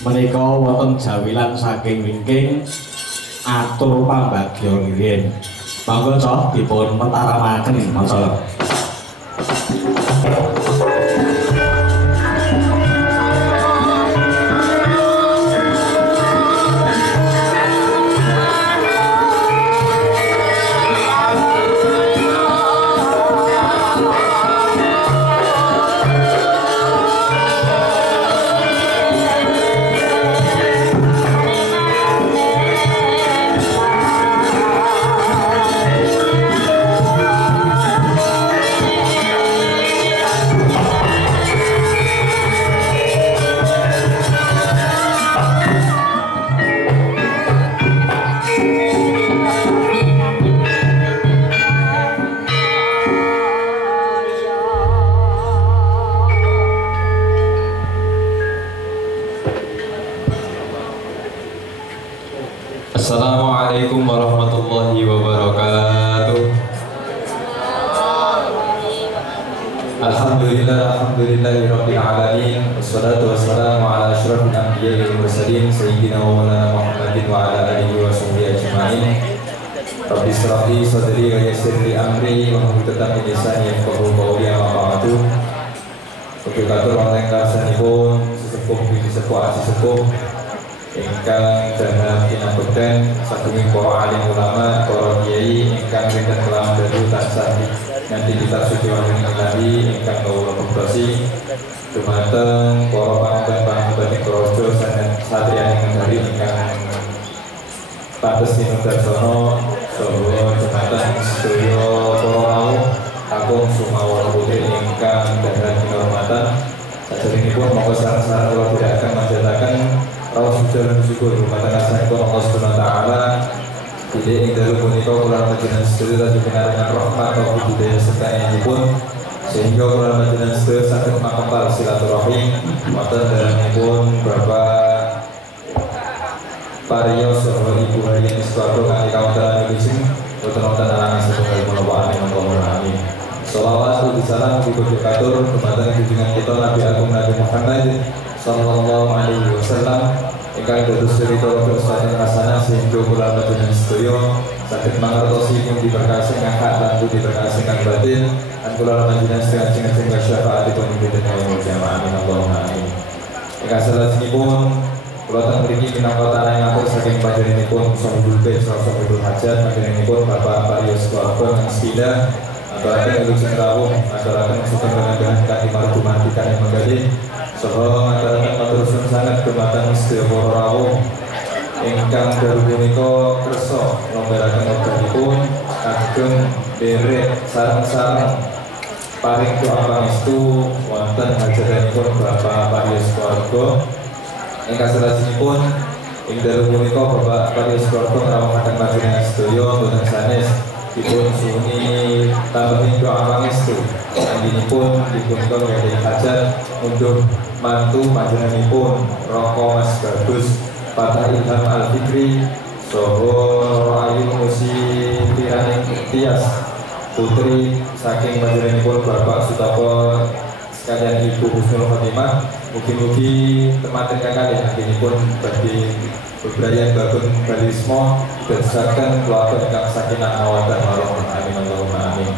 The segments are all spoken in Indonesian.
Menika wonten jawilan saking wingking atur pambagya riyin. Monggo cok dipun mentaramaken masalah. Assalamualaikum warahmatullahi wabarakatuh. Alhamdulillahirabbil alamin. Wassalatu wassalamu ala asyrafil anbiya'i wal mursalin sayyidina wa maulana Muhammadin wa ala alihi wa sahbihi ajmain. Rabbi shrah li sadri wa yassir li amri wa hlul 'uqdatam min lisani yafqahu qawli amma ba'du. Kebetulan wonten karsanipun sesepuh bini sepuh aji sepuh ingkang dana kinabekten satunging para alim ulama, para kiai ingkang wonten kelam dalu tansah nganti kitab suci wonten Nabi ingkang kawula bektosi dumateng para panutan-panutan Praja satriya Nagari ingkang pantes sinudarsana saha dumateng sedaya para rawuh kakung sumawon putri ingkang dana kinurmatan. Sajroning monggo sareng-sareng kula dhiraken manjataken raos jalan syukur dumateng asmanipun Allah Subhanahu wa taala. Dene ing dalu punika kula panjenengan sedaya dengan rahmat wa hidayah serta nyuwun sehingga kula panjenengan sedaya saged makempal silaturahim wonten dalemipun Bapak Pariyos saha Ibu Harian Iswardo kanthi kaunteran Indonesia boten wonten alangan setunggal menapa amin. Shalawat ugi salam ugi katur dumateng junjungan kita Nabi Agung Nabi Muhammad sallallahu alaihi wasallam ingkang dados cerita kesaksian hasanah sehingga kula panjenengan sedaya saged mangertosi pun diberkahi ngakak lan pun diberkahi kang batin lan kula panjenengan sedaya sing syafaatipun pinten kawula jamaah amin Allahumma amin. Ingkang salajengipun kula teng mriki minangka tanah ngatur saking panjenenganipun Sahibul Bait Sahibul Hajat panjenenganipun Bapak Pariyos Warga lan Sila aturaken ulun rawuh aturaken sugeng dengan kanthi marhumati kanthi menggali saha aturaken matur suwun sanget dumateng sedaya para rawuh ingkang dalu punika kersa nglonggaraken wekdalipun kagem derek sareng-sareng paring doa pangestu wonten hajatanipun Bapak Pariyos Warga ingkang salajengipun ing dalu punika Bapak Pariyos Warga ngrawuhaken panjenengan sedaya boten sanes dipun suni tambahin doa pangestu anginipun dipun nggih hajat untuk mantu panjenenganipun Roko Mas Bagus Fatah Ilham Al-Fikri saha Ayu Musi Tiraning Tias putri saking panjenenganipun Bapak Sutapa sekalian Ibu Husnul Khotimah. Mugi-mugi tematen kakalih anginipun badhe bebrayan babon balismo dadosaken keluarga ingkang sakinah mawaddah warahmah amin Allahumma amin.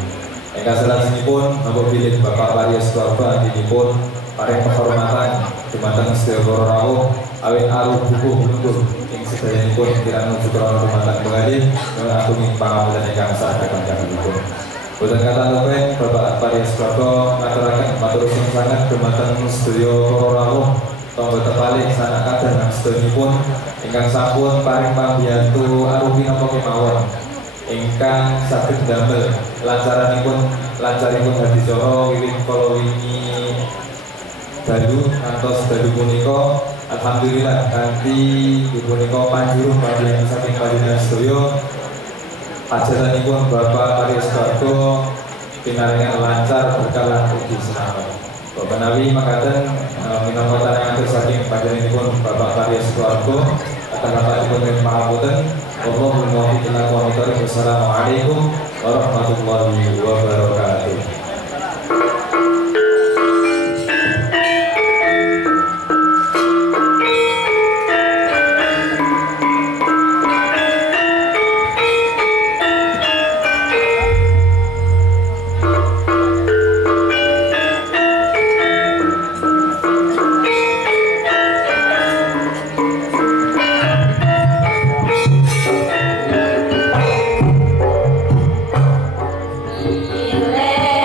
Ingkang salajengipun Bapak Bilih Bapak Parias Keluarga dinipun paring penghormatan dumateng sedaya para rawuh awit aruh buku lungguh ing sedayanipun kirang nuju krana dumateng pengalih ngatungi pangapunten ingkang saderek-derекipun. Boten kata lupen Bapak Parias Keluarga ngaturaken matur suwun sanget dumateng sedaya para rawuh tangga tepalik sanak kadang sedayanipun ingkang sampun paring pambiyantu arupi napa kemawon ingkang saged damel lancaripun hadicara wiwit kala wingi dalu ngantos dalu punika alhamdulillah kanthi punika panjuruh panjenengan saking panjenengan sedaya hajatanipun Bapak Parias Keluarga pinaringan lancar berkah lan ugi selamat. Bapak Nawi makaten minangka tanehan saking panjenenganipun Bapak Parias Keluarga kata-katipun pangapunten. Allahumma muwaffiq ila aqwamit thoriq. Wassalamualaikum warahmatullahi wabarakatuh. Ile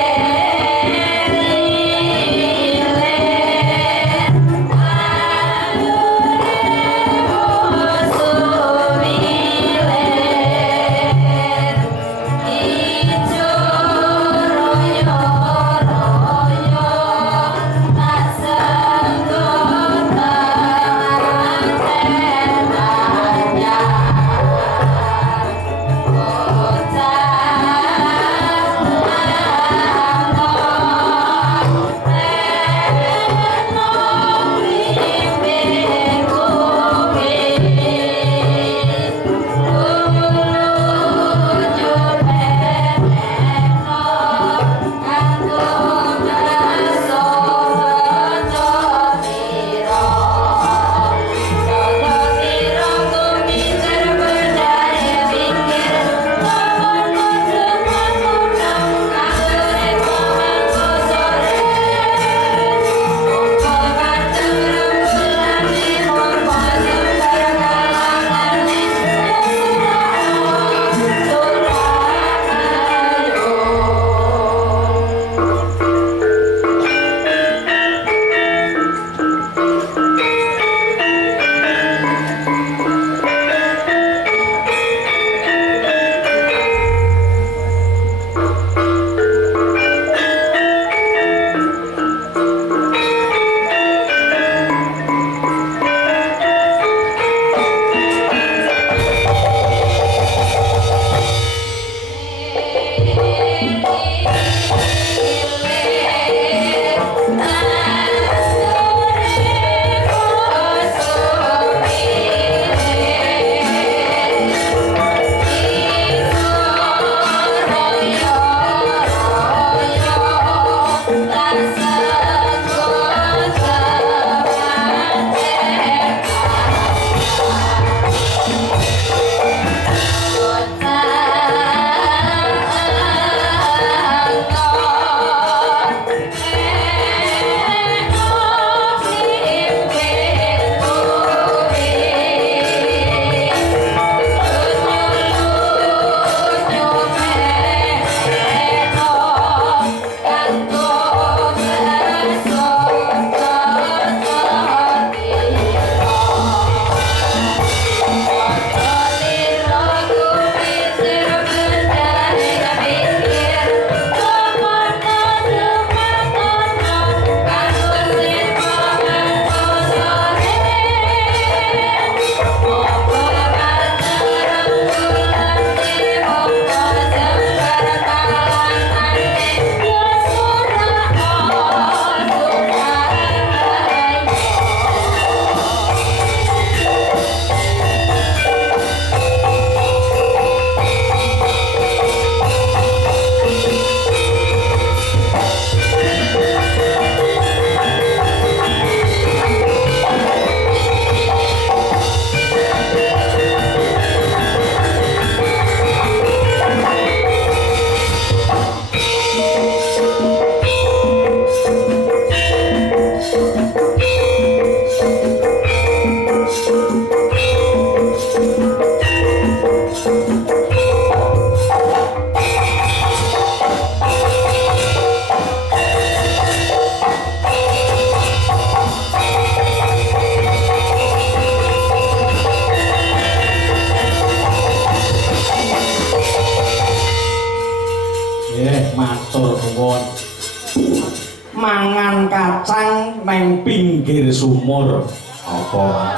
mangan kacang neng pinggir sumur apa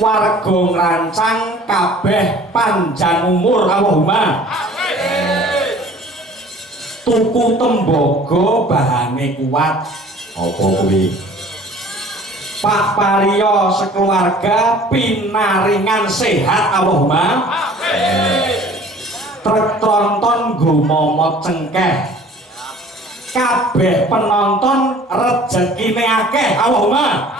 warga ngrancang kabeh panjang umur Allahumma tuku tembaga bahane kuat apa kuwi Pak Pario sekeluarga pinaringan sehat Allahumma truk tronton nggo momot cengkeh kabeh penonton rezekine akeh Allahumma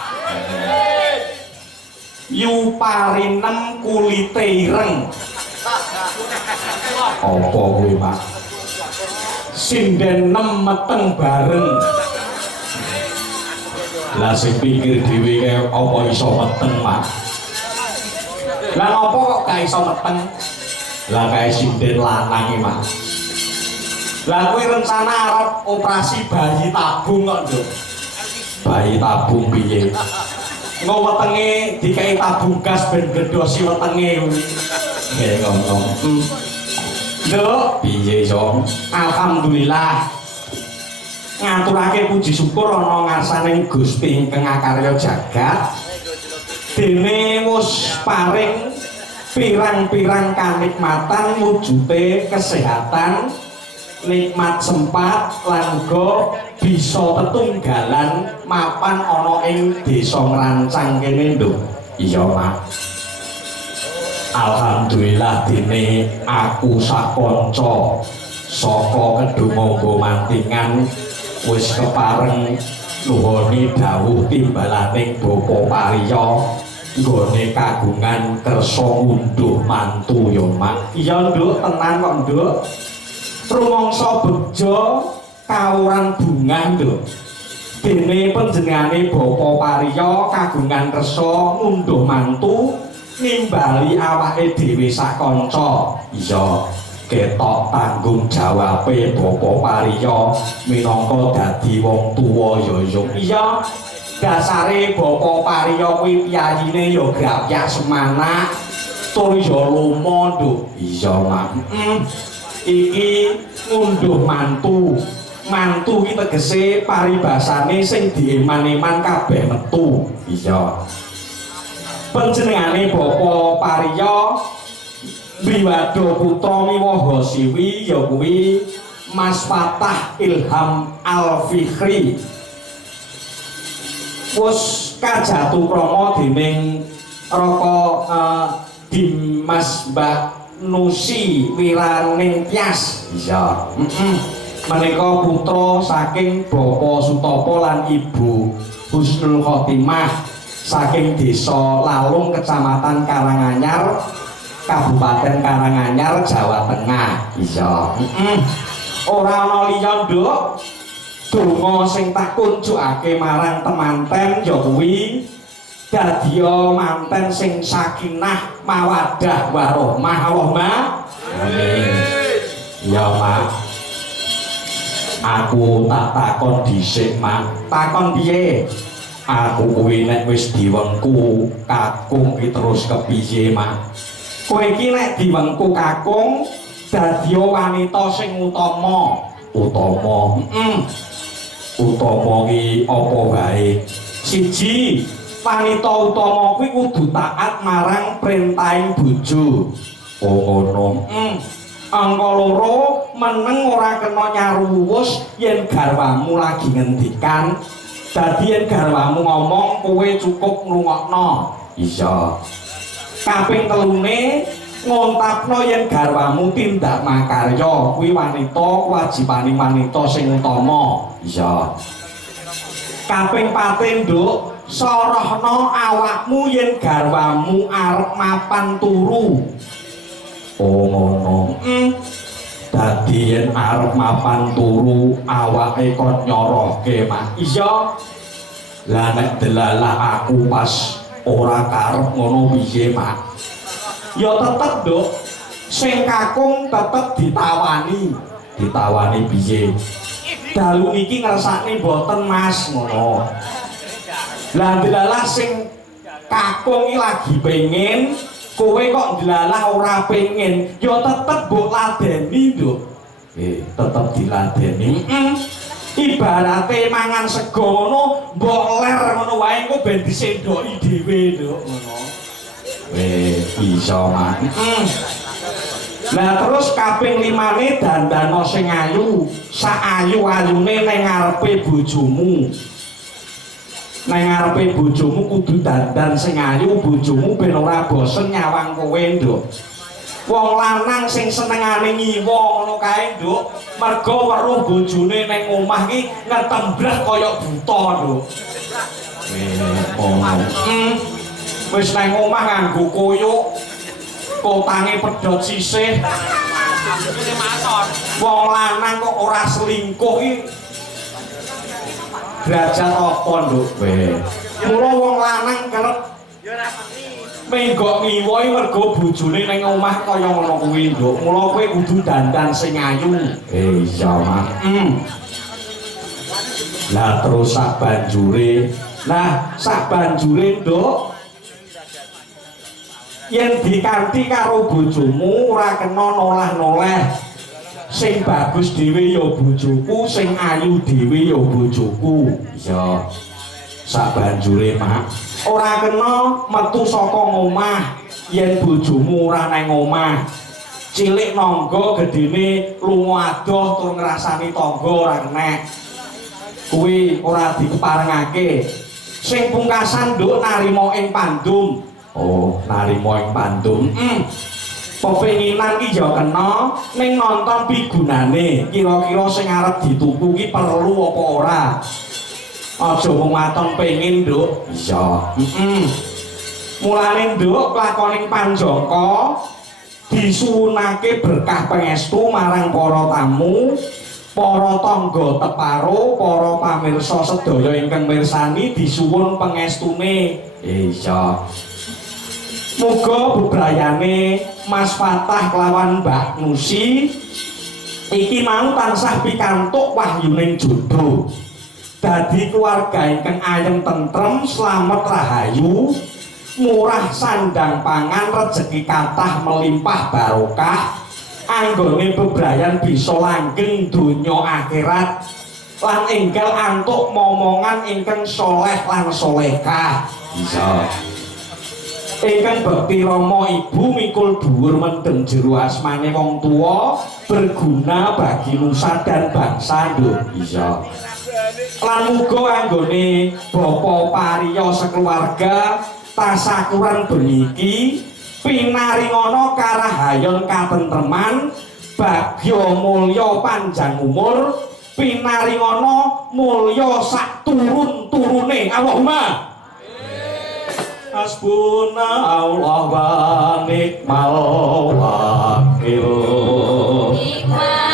yu parinem kulite ireng apa kuwi Pak sinden nem meteng bareng lah sing pikir dhewe kaya apa iso meteng Pak lah apa kok gak iso meteng lah kaya sinden lanang iki Pak lah kuwi rencana arep operasi bayi tabung kok Nduk bayi tabung piye engko wetenge dikai tabung gas ben gedhosi wetenge kuwi ngomong Nduk piye iso alhamdulillah ngaturake puji syukur ana ngarsaning Gusti ingkang akarya jagat dene wis paring pirang-pirang kanikmatan wujude kesehatan nikmat sempat lan uga bisa tetunggalan mapan ana ing desa ngrancang kene Nduk iya Mak alhamdulillah dene aku sakonco saka kedungo mantingan wis kepareng nuhoni dawuh timbalaning Bapa Pariya nggone kagungan kersa ngunduh mantu ya Mak iya Nduk tenang kok Nduk rumangsa bejo kawuran bungah Nduk dene panjenengane Bapa Pariya kagungan kersa ngunduh mantu nimbali awake dhewe sakanca iya ketok tanggung jawabe Bapa Pariya minangka dadi wong tuwa ya iya dasare Bapa Pariya kuwi piyayine ya grapyak semanak tur ya lomo Nduk iya Mak iki ngunduh mantu mantu iki tegese paribasane sing dieman-eman kabeh metu iya panjenengane Bapa Pariya Biwado putra miwaha siwi ya kuwi Mas Fatah Ilham Al-Fikri wis kajatu krama dening Raka Dimas Mbak Nusi Wiraning-Tyas iya menika putra saking Bapak Sutopo lan Ibu Husnul Khotimah saking desa Lalung Kecamatan Karanganyar Kabupaten Karanganyar Jawa Tengah iya ora ana liya Nduk donga sing tak kunjukake marang temanten ya kuwi dadiya manten sing sakinah mawaddah warahmah Allahumma amin ya Mak aku tak takon dhisik Mak takon piye aku kuwi nek wis diwengku kakung iki terus kepiye Mak kowe iki nek diwengku kakung dadi wanita sing utama iki apa wae siji wanita utama kuwi kudu taat marang perintahing bojo oh ngono angka loro meneng ora kena nyaruwus yen garwamu lagi ngendikan dadi yen garwamu ngomong kowe cukup ngrungokno iya kaping telune ngontapno yen garwamu tindak makarya kuwi wanita kewajibane wanita sing utama iya kaping pating Nduk sorohno awakmu yen garwamu arep mapan turu oh ngono dadi yen arep mapan turu awake kon nyorohke Mak iya lah nek delalah aku pas ora karep ngono piye Mak ya tetep Nduk sing kakung tetep ditawani piye dalu iki ngrasakne mboten Mas ngono lah delalah sing kakung iki lagi pengen kowe kok delalah ora pengen ya tetep mbok ladeni Nduk tetep diladeni ibarate mangan sego ngono mbok ler ngono wae engko ben disendoki dhewe nduk ngono. Bisa Mak. Lah terus kaping 5ne dandana sing ayu, sak ayu-ayune ning ngarepe bojomu. Ning ngarepe bojomu kudu dandan sing ayu, bojomu ben ora bosen nyawang kowe, Nduk. Wong lanang sing senengane ngiwa ngono kae, Nduk. Mergo weruh bojone ning omah iki ngetembrah kaya buta, Nduk. Wis nang omah nganggo koyok, kotange pedhot sisih. Wong lanang kok ora selingkuh iki. Derajat apa, Nduk? Mula wong lanang kerep menggok ngiwa iki mergo bojone ning omah kaya ngono kuwi, Nduk. Mula kowe kudu dandan sing ayu. Iya, Mak. Lah terus sak banjure, Nduk. Yen dikanthi karo bojomu ora kena nolah-noleh. Sing bagus dhewe ya bojoku, sing ayu dhewe ya bojoku. Iya. Sak banjure, Mak. Ora kena metu saka omah yen bojomu ora nang omah. Cilik nangga gedene lunga adoh tur ngrasani tangga ora kenek. Kuwi ora dikeparengake. Sing pungkasan Nduk narima ing pandum. Oh, narima ing pandum. Pepenginan ki ya kena ning nonton pigunane. Kira-kira sing arep dituku ki perlu apa ora? Aja mung maton pengin, Nduk. Iya. Mulane Nduk lakoning panjaka disuwunake berkah pangestu marang para tamu, para tangga teparo, para pamirsa sedaya ingkang mirsani disuwun pangestune. Iya. Muga bebrayane Mas Fatah kelawan Mbak Nusi iki mau tansah pikantuk wahyuning jodoh. Dadi keluarga ingkang ayem tentrem, slamet rahayu, murah sandang pangan, rejeki kathah melimpah barokah. Anggone bebrayan bisa langgeng donya akhirat lan enggal antuk momongan ingkang soleh lan solehah. Bisa. Ingkang bekti rama ibu mikul dhuwur mendem jero asmane wong tuwa berguna bagi nusa dan bangsa, Nduk. Iya. Lan muga anggone bapa pariya sekeluarga tasakuran beniki pinaringana karahayon katentreman bagya mulya panjang umur pinaringana mulya sak turun-turune. Allahumma Hasbunallah wa ni'mal wakil. Ingkang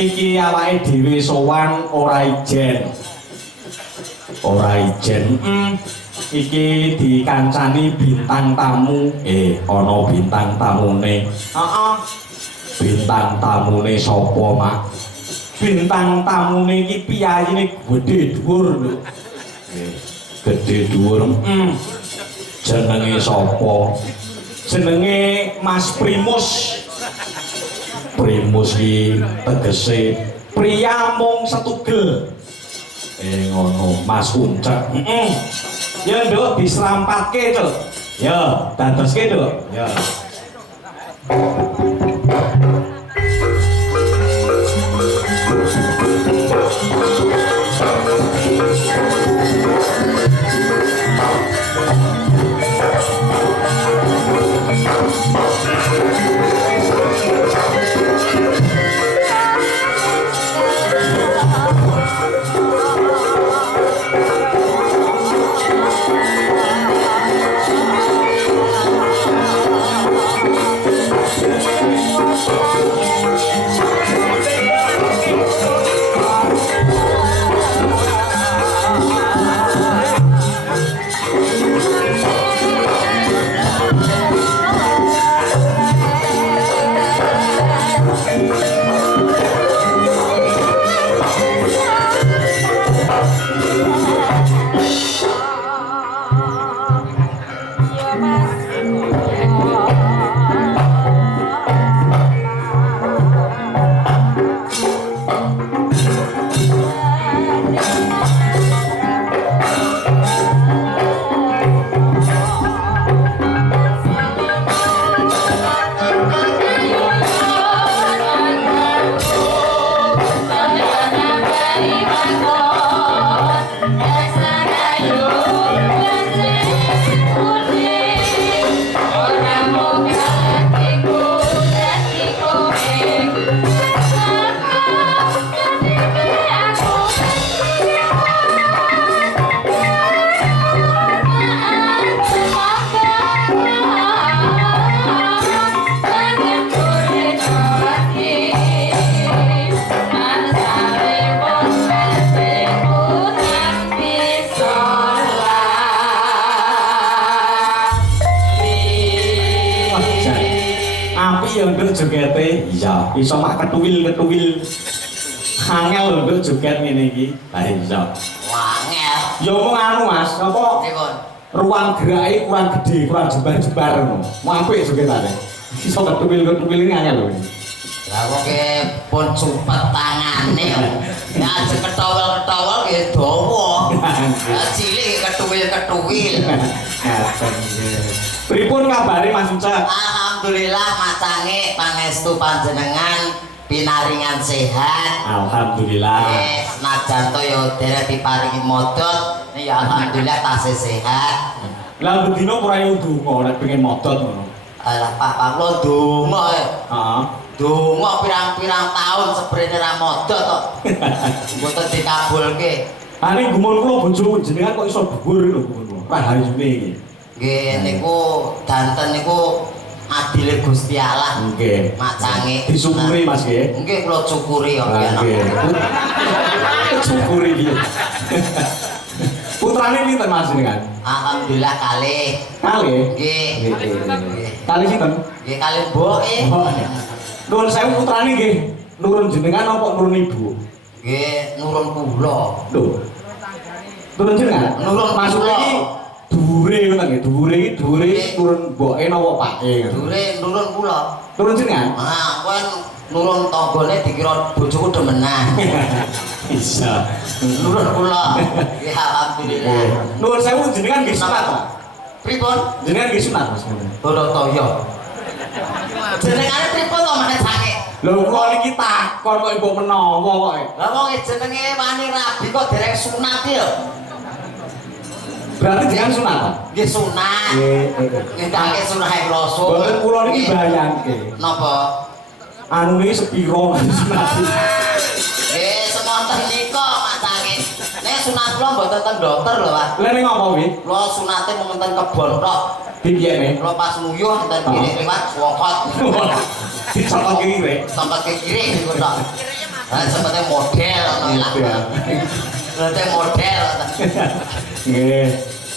iki awake dhewe sowan ora ijen. Ora ijen. Iki dikancani bintang tamu. Ana bintang tamune. Heeh. Bintang tamune sapa, Mak? Bintang tamune iki piyayine gedhe dhuwur lho. Gedhe dhuwur. Jenenge sapa? Jenenge Mas Primus. Primus iki tegese priya mung setugel. Ngono Mas Uncek. Ya nduk diserampatke, Cuk. Ya, dadoske, Nduk. Ya. Jogete iya iso mak ketuwil angel lho joget ngene iki lah iya angel ya omong anu Mas apa pripun ruang gerake kurang gede kurang jebar-jebar ngono mau apik jogetane iso ketuwil ini angel lho lah kok pun cepet tangane ya aja ketowel-ketowel nggih dawa cilik ketuwil pripun kabare Mas Ucek? Alhamdulillah macange pangestu panjenengan pinaringan sehat. Alhamdulillah. Senajan to ya derek diparingi modot, ya alhamdulillah tasih sehat. Lah bedino ora ndonga nek pengen modot ngono. Alah Pak kula ndonga e. Heeh. Ndonga pirang-pirang taun seprene ra modot kok. Mboten dikabulke. Ane gumun kula bojo jenengan kok iso dhuwur lho gumun kula. Rahayune iki. Nggih niku danten niku adile Gusti Allah. Nggih. Macange disyukuri Mas nggih. Nggih kula syukuri ya. Nggih. Syukuri piye? Putrane pinten Mas jenengan? Alhamdulillah kalih. Kalih? Nggih. Kalih sinten? Nggih kalih mboke. Nuwun sewu putrane nggih. Nurun jenengan apa nurun ibu? Nggih nurun kula. Lho. Nurun jenengan? Nurun maksudnya iki dhuwure ngoten nggih, dhuwure turun mboke napa pake. Dhuwure nurun kula. Turun jenengan? Ah, kowe nurun tanggane dikira bojoku demenan. Bisa. Nurun kula. Ya alhamdulillah. Nuwun sewu jenengan nggih sunat ta? Pripun? Jenengan nggih sunat Mas. Borotoyo. Jenengane pripun to meneh sange? Lho kula niki takon kok mbok menawa kok. Lah wong jenenge wani rabi kok derek sunat ya. Berarti jenengan sunat ta? Nggih sunat. Nggih kangge sunah Rasul. Mboten kula niki bayangke. Napa? Anu niki sepiro sunat. Semonten nika macange. Nek sunat kula mboten ten dokter lho, Pak. Lha ning apa wi? Kula sunate mung ten kebon tok. Dipiyene? Kula pas nguyuh ten kiri liwat wongkot. Dicokot kiri rek. Sampai ke kiri niku tok. Lah sebetulnya model ono ilang. Sebetulnya model. Nggih.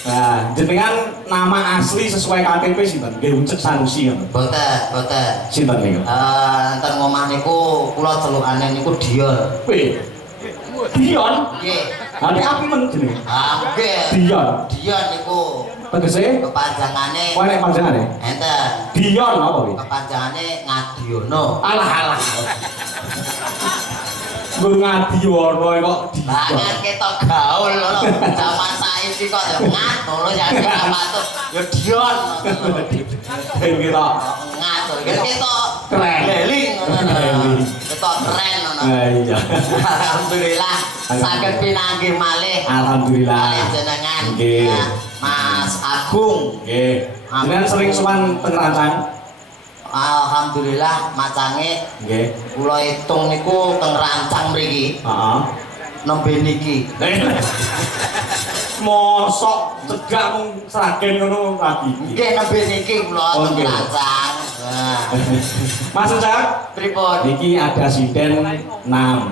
Nah, jenengan nama asli sesuai KTP sinten? Nggih Ucek Sanusi ngono. Boten. Sinten niku? Enten ngomah niku kula celukane niku Dion. Wih. Dion. Nggih. Ate api men jenenge. Nggih. Dion. Dion niku Tegese kepanjangane kowe nek panjangane? enten. Dion apa kuwi? Kepanjangane Ngadiono. Alah. Gue Ngadiono kok Dion. Banget ketok gaul lho. Zaman saiki kok ya ngono ya apa tuh. Ya Dion. Ben kita Ngatur ketok keren. leling ngono. Leling. Ketok keren ngono. Iya. Alhamdulillah saged pinanggih malih. Alhamdulillah. Malih jenengan. Nggih. Ya, Mas Agung. Nggih. Jenengan sering sowan teng Rancang? Alhamdulillah macange Nggih. kula hitung niku teng Rancang mriki Heeh. nembe niki. Mosok cegak mung Sragen ngono lagi. Nggih nembe niki kula Oh, teng nggih. Rancang. Nah, Mas Ucak, pripun? niki ada sinden 6. Nah,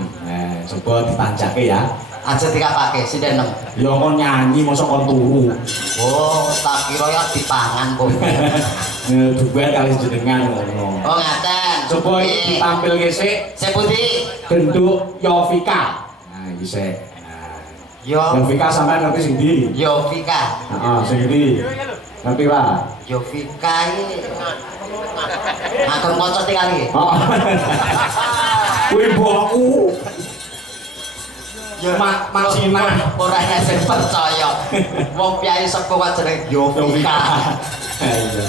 coba ditanjake ya. Aja dikapake sinden 6. Ya kon nyanyi mosok kon turu. Oh, tak kira ya dipangan kok. Duet kali jenengan ngono. Oh, ngaten. Coba Nggih. ditampilke sik Sepundi? bentuk Yovika. Nah, iki sik. Nah, Yo Yovika sampean ngerti sing ndi? Yovika. Heeh, sing ndi? Ngerti lah. Yovika iki ngagem kanca tikali. Heeh. Kuwi mbokku. Ya Maksina. ora sing percaya. Wong piyai sepuh kok jeneng Yovika. Iya.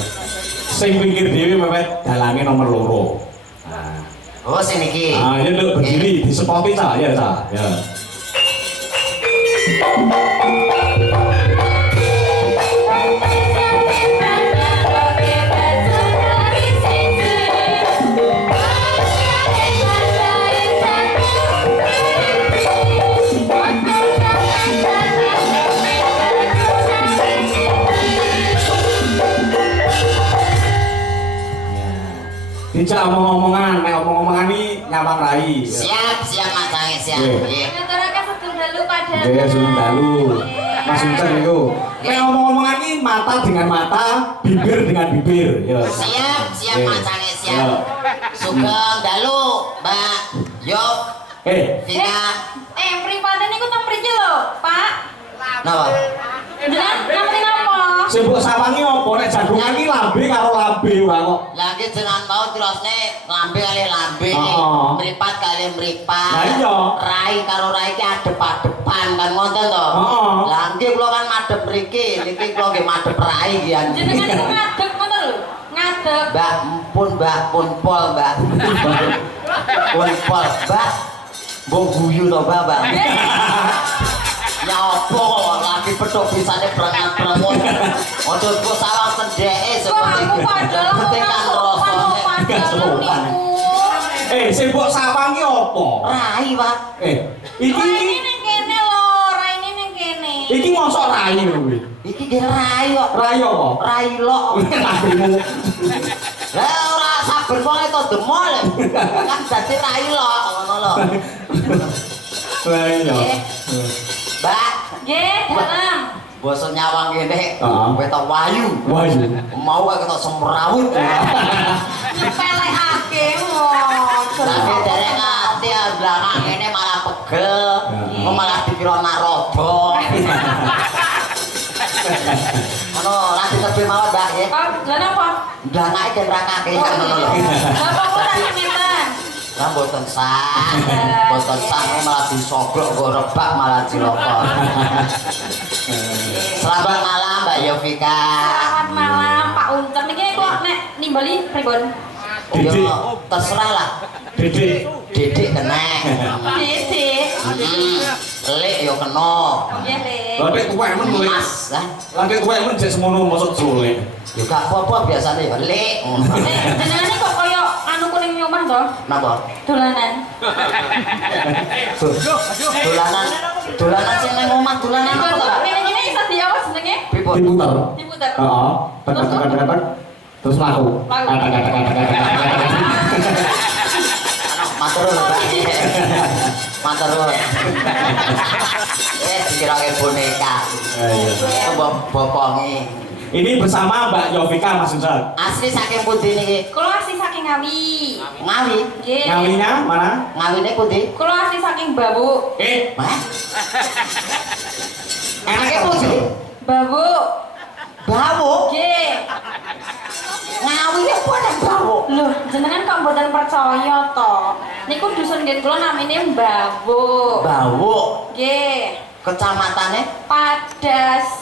Sing pinggir dhewe mepet dalange nomor 2. Nah. Oh, sing niki. Ah, ya nduk berdiri di sepoti ta, ya ta. Ya. Dijak omong-omongan, nek omong-omongan iki nyawang rai. Siap macange siap. Nggih. Nggih. Ngaturaken sedulur dalu pada. Nggih, sunan dalu. Mas Ucen niku. Nek omong-omongan iki mata dengan mata, bibir dengan bibir. Ya. Siap Nggih. macange Ya. siap. Sugeng dalu, Mbak. Yo, Vika. Mripate niku teng mriki lho, Pak. Napa? Jenengan ngerti napa? Sing mbok sawangi apa nek jagongan iki lambe karo lambe wae kok. Lah iki jenengan mau terusne lambe kali lambe iki, Heeh. mripat kali mripat. Lah iya. Rai karo rai iki adep-adepan kan ngoten to. Heeh. Lah nggih kula kan madhep mriki, niki kula nggih madhep rai iki. Jenengan niku ngadeg ngoten lho. Ngadeg. Mbak pun pol, Mbak. Pun pol, Mbak. Mbok guyu to, Mbak. Ya apa kok lagi pedhok bisane brangat-brangot. Ojo kok sawang cendheke Kok aku padahal penting kan rasane. padahal niku. Sing mbok sawangi apa? Rai, Pak. Iki Raine ning kene lho, raine ning kene. iki mosok rai lho kuwi. Iki ge rai kok. Rai apa? Rai lok. Lambemu. Lah ora saben wong itu demol. Kan dadi rai lok ngono lho. Lah iya. Mbak, Nggih, dateng. basa nyawang kene Heeh. wetok wayu. Wayu. Mau kok ketok semrawut. Nyepelekake ngono. Tapi dereng ati belakang kene malah pegel. Kok malah dikira naroda. Ono ra ditepi mawon, Mbak, nggih. Lah napa? Blanake den rakake ngono lho. Bapak kula tak ngeten. Lah mboten sah. Mboten sah malah disogok kok rebak malah cilaka. Selamat malam Mbak Yovika. Selamat malam Pak Uncen. Niki kok nek nimbali pripun? Didik. Yo terserah lah. Didik. Didik kena. Didik. Lek yo kena. Nggih, Dik. Lah nek tuwek men kowe. Mas lah. Lah nek tuwek men jek semono mosok sulit. Yo gak apa-apa biasane yo lek. Jenengan iki kok kaya anu kuning nyomah to? Napa? Dolanan. Dolanan sing nang omah dolanan apa to, Pak? Kene-kene iso di apa jenenge? Pripun? Diputer. Diputer. Heeh. Tekan. Terus laku. Matur nuwun, Mbak. Matur nuwun. Dikirake boneka. Iya. Bopongi. Ini bersama Mbak Yovika Mas Uncal. Asli saking pundi niki? Kula asli saking Ngawi. Ngawi. Nggih. Ngawinya mana? Ngawine pundi? Kula asli saking Babuk. Hah? Enak Saking kan? pundi? Babuk. Bawuk. Nggih. Ngawi apa nek bawuk? Loh, jenengan kok mboten percaya to? Niku dusun nggih kula namine Babuk. Bawuk. Nggih. Kecamatane Padas.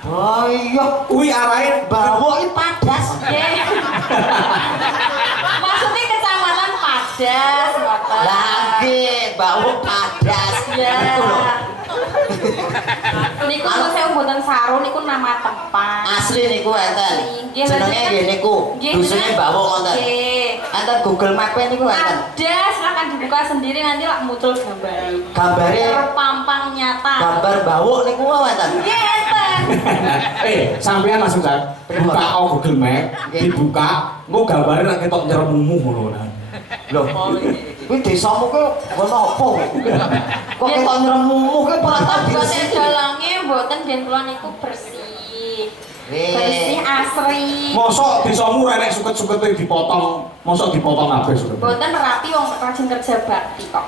Oh iya, Kuwi arahe bawuk iki padas. Nggih. Maksudnya kecamatan Padas, ngoten. Lagi bawuk padas. Ya. Iku lho. Niku kok saya mboten saru niku nama tempat. Asli niku enten. Nggih, Jenenge jenengan- nggih niku. Nggih, Dusune jenengan- bawuk ngoten. Nggih. Enten Google Map niku enten. Ada, silakan dibuka sendiri nanti lah muncul gambar. Gambare Terpampang nyata. gambar bawuk niku enten. Nggih, enten. sampean Mas Uncal. Buka Google Map, dibuka, engko gambare nek ketok nyeremumuh ngono kan. Lho. Kuwi desamu ki ngono apa? Kok ketok nyeremumuh ki ora tak Buatan diisi. dalange mboten ben kula niku bersih. Bersih asri. Mosok desamu renek suket-sukete dipotong, mosok dipotong kabeh suket. Mboten rapi wong rajin kerja bakti kok.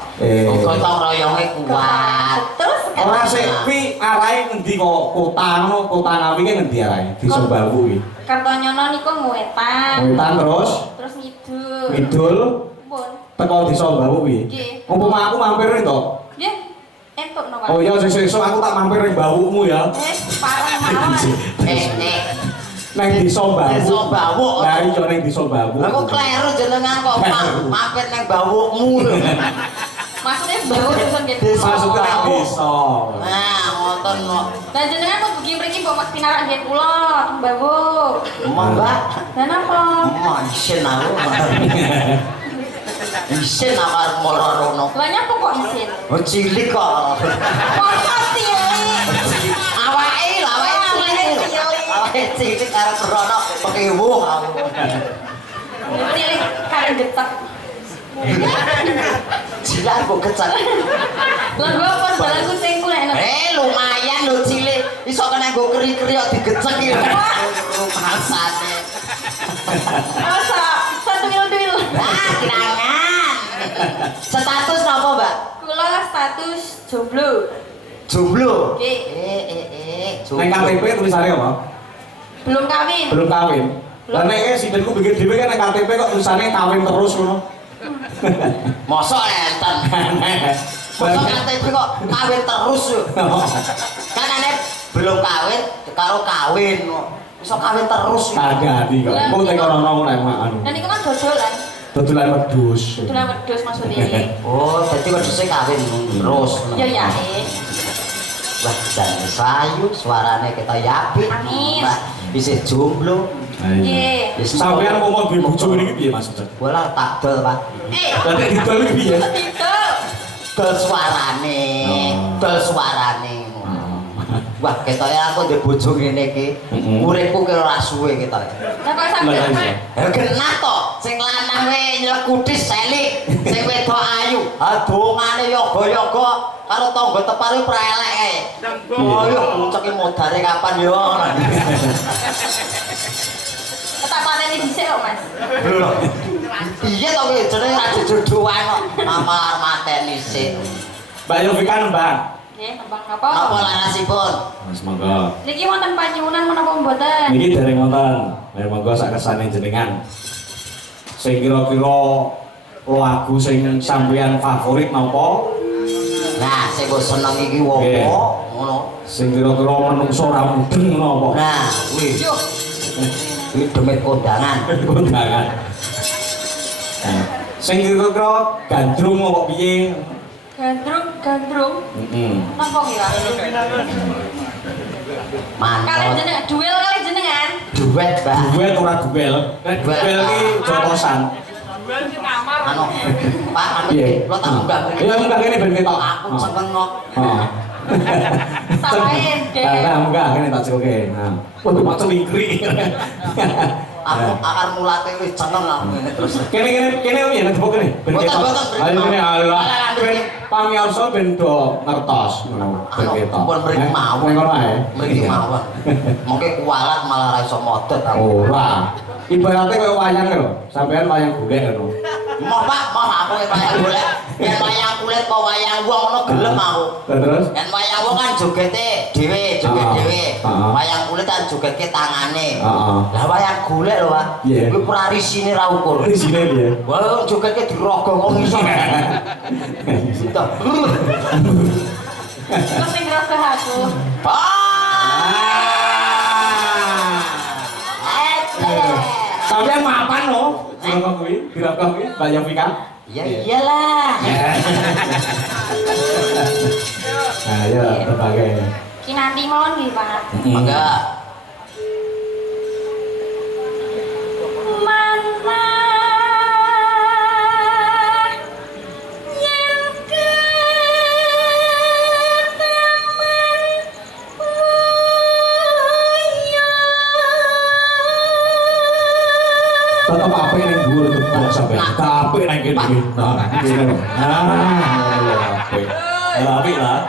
Gotong royonge kuat. Terus Ora sik kuwi arahe ngendi kok kota ngono, kota Ngawi ki ngendi arahe? Desa Bawu kuwi. Kartonyono niku ngwetan. Wetan terus Terus ngidul. ngidul Pun. teko desa Bawu kuwi. Nggih. Umpama aku mampir to. Nggih. Entuk no, Pak. Oh iya sesuk aku tak mampir ning Bawukmu ya. Parah mawon. Nang desa Bawu. Desa Bawuk. Lah iya ning desa Bawu. Lah kok kleru jenengan kok mampir nang bawukmu lho. Maksudnya baru dusun nggih. Desa. Maksudnya nang desa. Nah, ngoten kok. Dan jenengan kok begini mriki mbok mak pinarak nggih kula, Mbak. Mbak, Dan apa? isin aku. Isin aku moro-rono. Banyak kok isin. Oh cilik kok. Masa cilik. Awake lho, awake cilik. Awake cilik karo rono pekewuh aku. Cilik karen getek. Cilik aku kecak. Lah gua pas jalan ku sing kulek enak. Lumayan lho cilik. Iso kena nggo keri-keri kok digecek iki. Rumasane. Masa satu mil. Ah, kirangan. Status napa, Mbak? Kula status jomblo. Jomblo. Nggih. Nang KTP tulisane apa? Belum kawin. Belum kawin. Lah nek sidhenku bikin dhewe kan nang KTP kok tulisane kawin terus ngono. Mosok enten. Mosok KTP kok kawin terus yo. Kan aneh belum kawin karo kawin. Iso kawin terus. Kagak di kok. Engko teko rono nek anu. Dan itu kan dodolan. Dodolan wedhus. Dodolan wedhus maksudnya. Oh, dadi wedhuse kawin terus. Ya ya. Wah, jan sayu suarane kita yapi. Amin. Wah, isih jomblo. Nggih. Wis Sampeyan ngomong duwe bojo niki piye Mas? bola tak dol, Pak. Lah nek didol iki piye? Itu. Dol suarane, Oh. dol suarane. Wah, ketoke aku ndek bojo ngene iki. Uripku ki ora suwe ketoke. Lah kok sampe. Lah, iya. Ya genah to, sing lanang we nyelekutis selik, sing wedok ayu. Ha dongane yoga-yoga karo tangga tepare ora elek kae. Oh yo muncake modare kapan yo. Tak pateni dhisik kok, Mas. Lho. Piye to kowe jenenge ra jodohan kok. Mamar mateni sik. Mbak Yovika Mbak. Nggih, tembang napa? Napa larasipun? Mas monggo. Niki wonten panyuwunan menapa mboten? Niki dereng wonten. Lah monggo sak kersane jenengan. Sing kira-kira lagu sing sampeyan favorit napa? Nah, sing kok seneng iki wong Nggih. ngono. Sing kira-kira menungso ora mudeng napa? Nah, kuwi Yo, kuwi demit kondangan. Kondangan. Nah, sing kira-kira gandrung apa piye? gandrung. Heeh. Napa kira? Kalian Mantap. jenengan duel kali jenengan. Duet, Mbak. Duet ora duel. Nek duel iki jotosan. Anu, Pak, anu Piye? lo tak munggah mriki. Iya, munggah kene ben ketok. Aku cengengok. Heeh. Samain, deh. Nah, munggah kene tak celke. Nah. Waduh, mak celingkri. Aku akar mulate wis ceneng aku ngene terus. Kene ya nek kene. Ben Boten, ketok. boten, Ayo kene Allah. Alah, Ben pamirsa ben do ngertos ngono. Ben ketok. Pun mriki mawon. Ning kono ae. Mriki mawon. Mengke kualat malah ra iso modot aku. Ora. Ibaratnya kayak wayang lho. Sampean wayang golek ngono. Moh Pak, moh aku wayang golek. Yen wayang kulit kok wayang wong ngono gelem aku. Terus Yen wayang wong kan jogete dhewe, joget dhewe. Wayang kulit kan jogetke tangane. Lah wayang golek lho, Pak. Iya. Kuwi prarisine ra ukur. di sini dia. Wah, jogetke dirogong kok iso. Gitu. Kok sing ngerogah aku? Sampean mapan lho. Dirokok kuwi, dirokok kuwi, Mbak Yovika. Ya iyalah. Nah, ya berbagai. Kinanti mawon nggih, Pak. Mangga. Tetep apik ning dhuwur tetep sampean. Apik nang kene iki. Nah, ngene lho. Apik. Apik lah.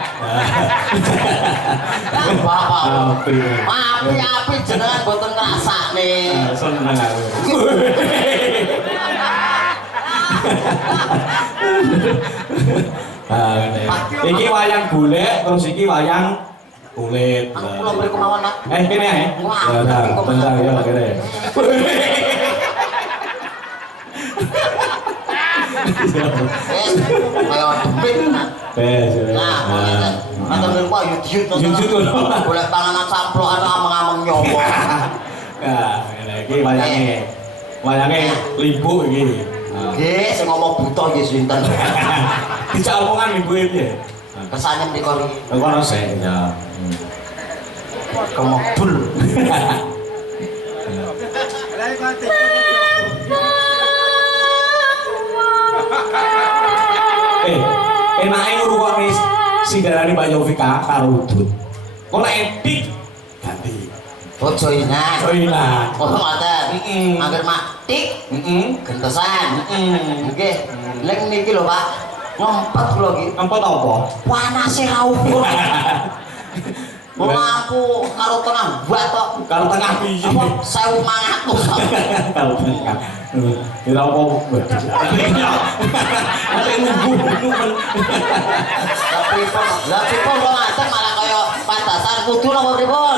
Bapak. Apik. Api-api jenengan boten ngrasakne. Seneng aku. Iki wayang golek terus iki wayang kulit. Kula mriku mawon, Pak. Kene ae. Bentar ya kene. Kaya dempit. Nah, ngoten. Ngoten niku yut-yut to. Yut-yut to. Golek panganan samplokan ameng-ameng nyowo. Nah, ngene iki wayange limbu iki. Nggih, sing ngomong buta nggih sinten. Dijak omongan limbu piye? Kesane mriku iki. Kok ora sik ya. Kemebul. Enake ngrungokne sindharane Mbak Yovika karo Udut. Kok nek edik ganti. Bojo ina. Oh iya. Oh ngoten. Angger mak tik. Gentesan. Nggih. Lek niki lho, Pak. Ngempet kula iki. Ngempet apa? Panase ra ukur. Wong aku karo tengah buat kok. Karo tengah piye? Apa 1.500. Karo tengah. Ora apa. Ate nunggu. Lah pripun kok ngaten malah kaya pandasan kudu napa pripun?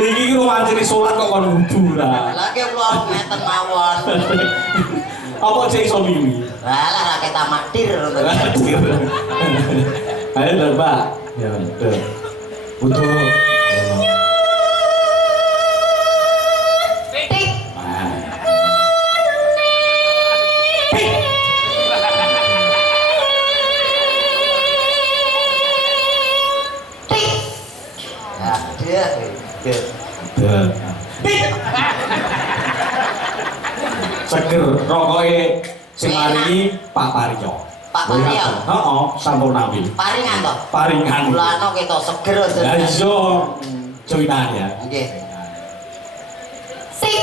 Iki kira wancine salat kok kon wudu ra. Lah ki kula ngeten mawon. Apa cek iso mimi? Lah ra ketak matir. Ayo lho, Mbak. Ya, betul. Butuh. Tik. Tik. Ya, dia. Seger rokoke sing maringi Pak Paryo. Pak Paryo? Heeh, sampun nampi. Paringan to. Paringan. Bulano kita seger Ya jenengan. iso cuitan ya. Nggih. Sing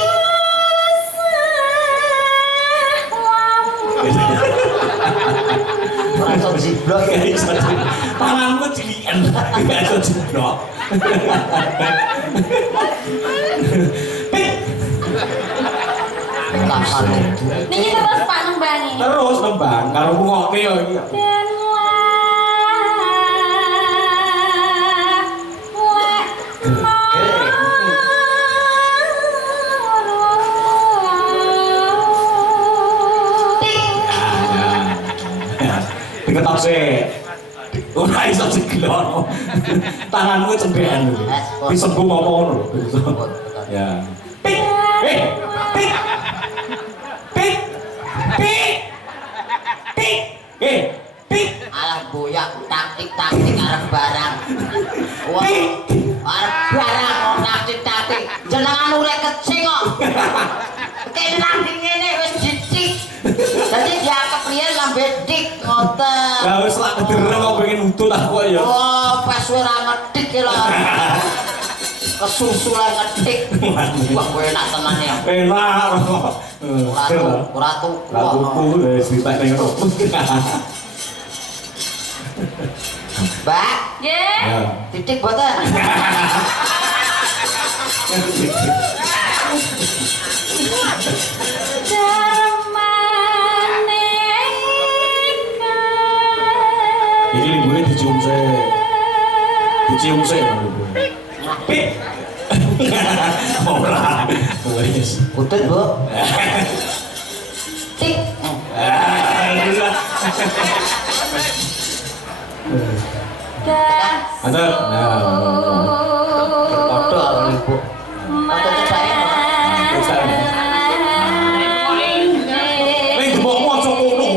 Ora iso jiblok. Gak iso. Tanganmu cilikan. Gak iso jeblok. Kapan niki terus Pak nembangi. Terus nembang karo ngoke yo iki. Dan Diketok sih. Ora iso jeglok. Tanganmu cembean lho. Disembung apa ngono lho. Ya. Pik. Pik. Pik. Pik. Pik. Pik. Pik. alah boyak taktik-taktik arep barang. Wah. Arep barang kok taktik-taktik. Jenengan urip kecil kok. Kene lagi ngene wis dicik. Dadi dianggap riyen lambe dik ngoten. Lah wis lak kedereng kok pengen udut aku ya. Oh, pas ora ngedit ki lho. kesusulan ketik. Wah, kowe enak tenan ya. Enak. Ora tuku. Laguku wis ditek ning ngono. Mbak, Nggih. Ya. titik boten. Iki libure dicium sik. Dicium sik libure. Pik. Ora. Wis. Utut, Bu. Tik. Mantap. Nah. Padha karo Ibu. Padha cedake. Ning debokmu aja ngono.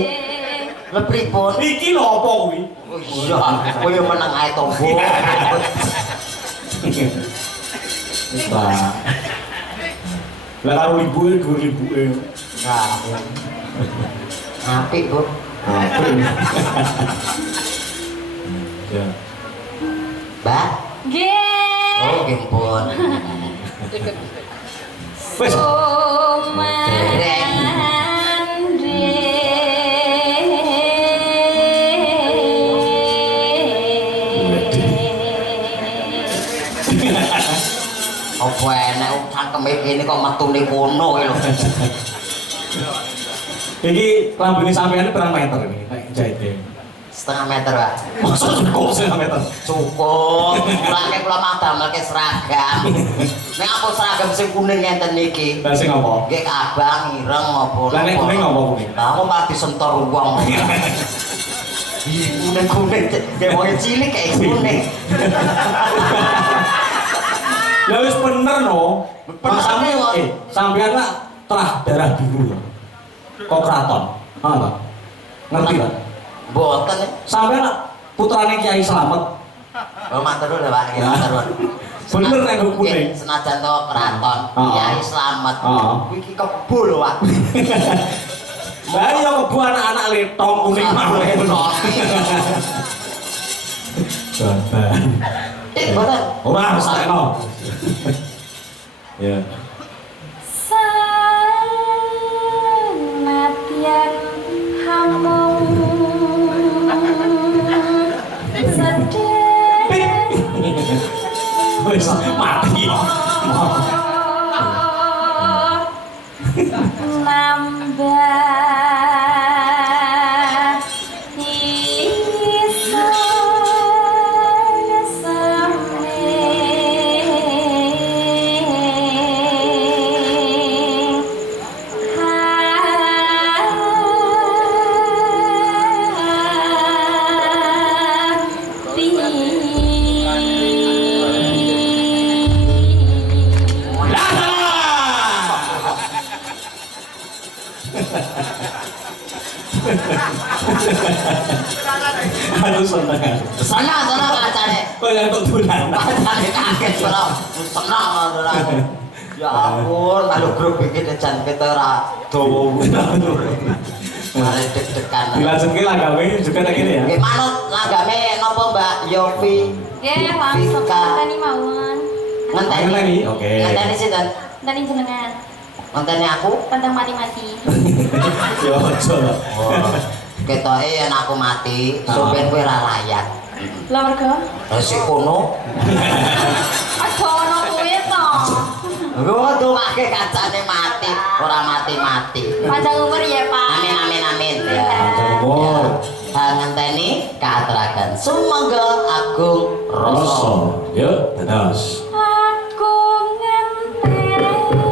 Lha pripun? Iki lho apa kuwi? Oh iya, kowe yo meneng ae to, Bu. Lah. Lah karo ibuke dhuwur ibuke. Nah. Apik, Bu. Ya. Mbak. Nggih. Oh, nggih pun. Wis. Apa enek cangkeme kene kok metune kono lho. Iki lambene sampeyan berapa meter ini nek jahite? Setengah meter, Pak. Maksud cukup setengah meter. Cukup. Mulane kula madamelke seragam. Nek aku seragam sing kuning ngenten iki. Lah sing apa? Nggih kabang ireng apa. Lah nek kuning apa kuning? Kamu malah disentor wong. Kuning-kuning, kayak wong cilik kayak kuning. Ya wis bener no. Pasane sampeyan lah telah darah biru. Kok kraton? Apa? Ngerti lah. Boten. Sampeyan lah putrane Kiai Slamet. Oh, matur nuwun, Pak. Nggih, matur nuwun. Bener nek kuning. Senajan to keraton, Kiai Slamet. Iki kebo lho, Pak. Lah ya kebo anak-anak letong kuning mawon. Sabar. Boten. Ora wis tekno. Ya. Senadyan hamung sedih Wis mati. nambah Aduh seneng. Sana kacane. Kok yang kok dolan. Kacane kaget ora. Senang ora. Ya ampun, kalau grup iki jan kita ora dawa. Mari deg-degan. Dilanjutke lagawe juga tak gini ya. Nggih manut langgame napa Mbak Yofi? nggih langsung ngenteni mawon Ngenteni. Oke. Ngenteni sinten? ngenteni jenengan Ngenteni aku? tentang mati-mati Ya aja lah. Oh. Ketoke yen aku mati, sampeyan kowe ora layak. lha mergo Lah sik kono. aja ono kuwi to Lho doake kacane mati, ora mati-mati. panjang umur ya Pak Amin amin amin. Ya. Umur. Ngenteni katerakan sumangga agung rasa. Rasa. Ya, dados. aku ngenteni tekamu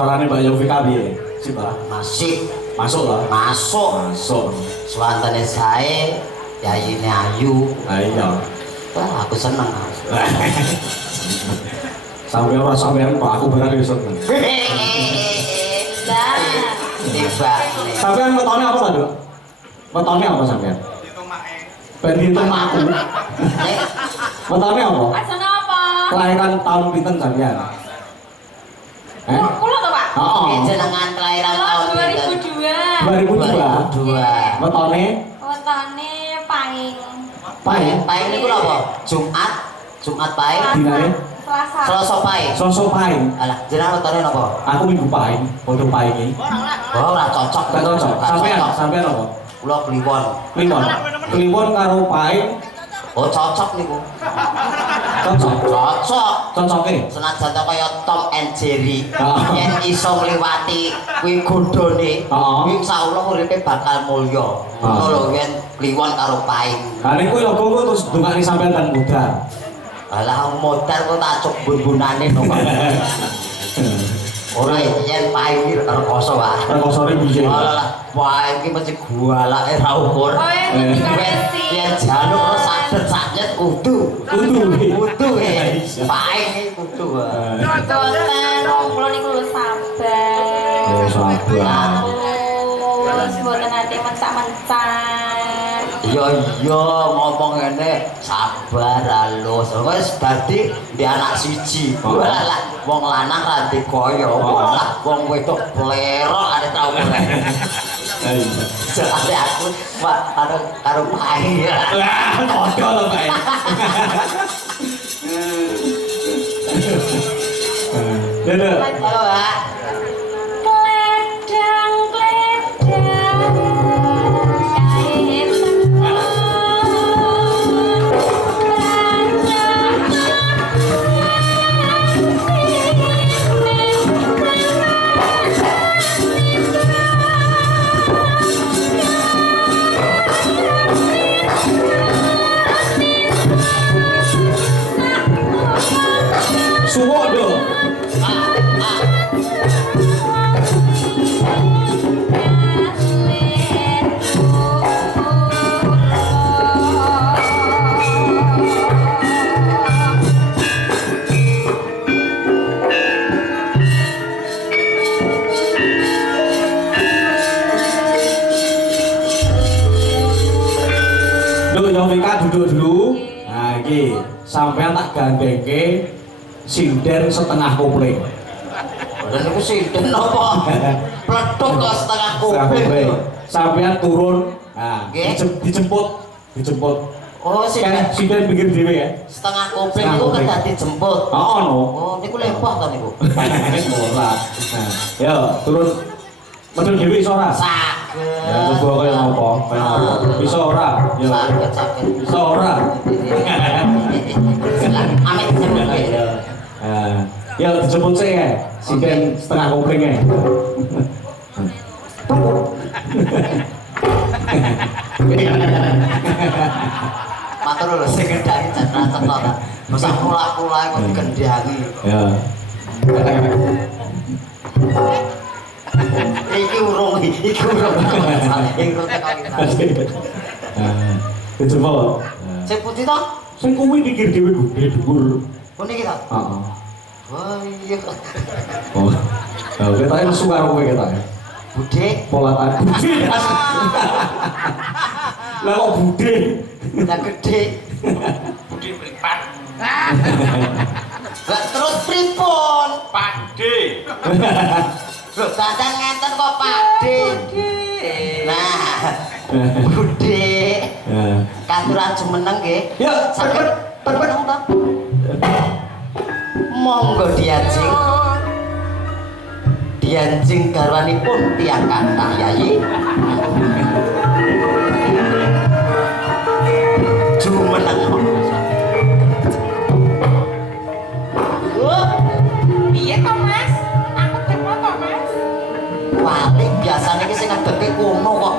suarane Mbak Yovika piye? Sip lah. Masih Masuk lah. masuk. Masuk. Suantane sae, yayine ayu. Nah iya. Wah, aku seneng. Sampean Pak aku barang iso. Lah. Tiba. Sampean wetone apa, Pak, Dok? Wetone apa sampean? Ben dihitung aku. Wetone apa? Ajane apa? Kelahiran tahun pinten sampean? Kulo to, Pak? Heeh. Jenengan kelahiran tahun pinten? 2002. 2002. Wetone Wetone Pahing. Pahing. Pahing niku lho apa? Jumat Pahing. Dinane Selasa. Selasa Pahing. Selasa Pahing. Alah, jenengan wetone napa? Aku Minggu Pahing, foto Pahing iki. Oh, ora cocok. Gak cocok. Sampean apa? Kula kliwon. Kliwon. Kliwon karo Pahing Oh, cocok niku. cocok. Cocok. Cocoke. Senajan to kaya Tom and Jerry. Oh. Yen iso ngliwati kuwi godhone, Oh. kuwi insyaallah uripe bakal mulya. Ngono lho yen kliwon karo Pahing. Lah niku yo kok terus dongani sampean dan modal. Alah modar kok tak cuk bun-bunane to, Pak. Ora yen Pahing iki rekoso, Pak. Rekosone piye? Alah, Pahing iki mesti gualake ra ukur. Oh, ini dikasih. Yen jaluk ora sadet-sadet kudu. Kudu Pahing iki kudu. Boten, kulo niku lho sabar. Oh, sabar. Terus boten ate mencak-mencak. Iya ngomong ngene sabar halus. Wis dadi di anak siji. Walah wong lanang ra dikaya. Lah wong wedok plerok arep tau ora. Iya. Jadi aku karo Pahing. Lah, kodho lho, Pak. Dede. Halo, Pak. Kledang, kledang, kain Suwok dong. Yovika duduk dulu. Nah, iki sampean tak gandengke sinden setengah kopling. Dan aku sinden apa? Pledok kok setengah kuping. Sampean turun. Nah, Nggih. dijemput. Oh, Kan sinden sinden pinggir dhewe ya. setengah kuping Setengah itu kan kuping. dadi jemput. Oh, no. Oh, niku lempah to niku. Ora. Nah, yo turun. Medhun dhewe iso ora? Saged. Ya coba kaya ngopo? Kaya ngopo? Iso ora? Yo. Saged. Iso ora? Amit jemput ya. Nah, ya dijemput sih ya, sinden setengah koplingnya. Matur lho sing ngendangi jan cetha ta. Masa mula-mula kok dikendangi. Ya. Iki urung. Iki urung teko kita. Dijemput. Sing putih to? Sing kuwi pikir dhewe gede dhuwur. Oh niki to? Heeh. Oh iya. Oh. Lah ketake nesu karo kowe ketake. Budhe. Pola tadi. Lah kok budhe? Udah gede. Budi mripat. Lah terus pripun? Pakde. Lho kadang ngenten kok Pakde. Nah, Budhe. Ya. Katuran jumeneng nggih. Ya, Saged permen to. Monggo dianjing. Dianjing garwanipun tiyang kathah Yayi. Jumeneng. Piye to, Mas? Aku teko to, Mas. Paling biasane iki sing ngedekke kono kok.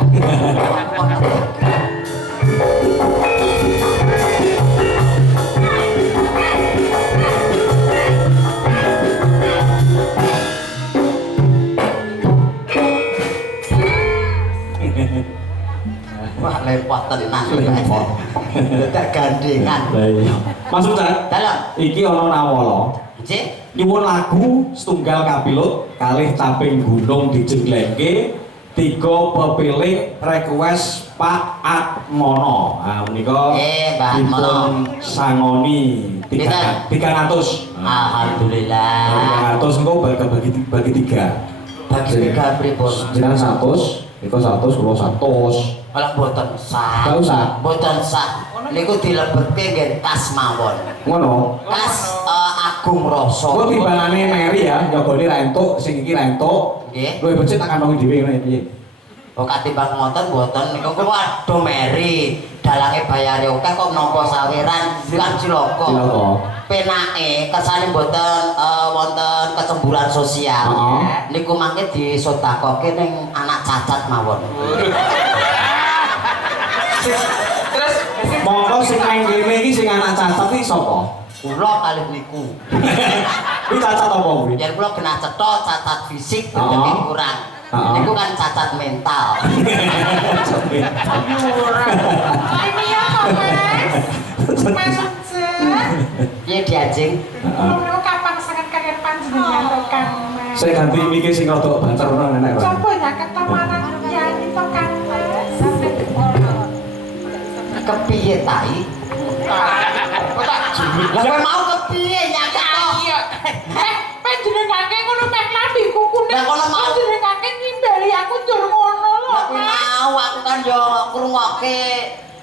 Wah, lepot tenan. Lepot. Dadak gandengan. Lah iya. Mas Ucap, Dalam. iki ana nawala. Cik, Nyuwun lagu setunggal kapilut kalih caping gunung dijenglengke 3 pepilih request Pak Atmono. Nah menika Pak Atmono. Sangoni 300. Alhamdulillah. 300 engko bagi 3. Bagi 3 pripun? Jenengan 100, niku 100 kula 100. Kalau boten sah. Gak usah. Boten sah. Niku dilebetke nggih tas mawon. Ngono. Kas Agung Rasa. Kok timbangane Mary ya, nyogone ra entuk, sing iki ra entuk. Nggih. Luwih becik tak kantong dhewe ngene piye. Kok katimbang ngoten boten niku waduh Mary. Dalange bayare akeh kok nampa saweran kan cilaka. Cilaka. Penake kesane boten wonten kecemburuan sosial. Niku mangke disedekakke ning anak cacat mawon. Terus Monggo sing nang kene iki sing anak cacat iki sapa? Kula kalih niku. Kuwi cacat apa kuwi? Yen kula kena cetha cacat fisik tetep kurang. Niku kan cacat mental. ini ya Mas. Mas Ucap. Piye diajeng? Ngono kapan sangat kaget panjenengan to Kang Mas. Saya ganti iki sing rada banter ngono nenek kok. Coba nyaket tawaran nyanyi to Kang Mas. Kepiye tai? Lah kowe mau kepiye nyaket to? Iya. Panjenengane ngono mek lambi kukune. Lah kono mau Panjenengane nimbali aku njur ngono lho. Lah kuwi mau aku kan yo ngrungokke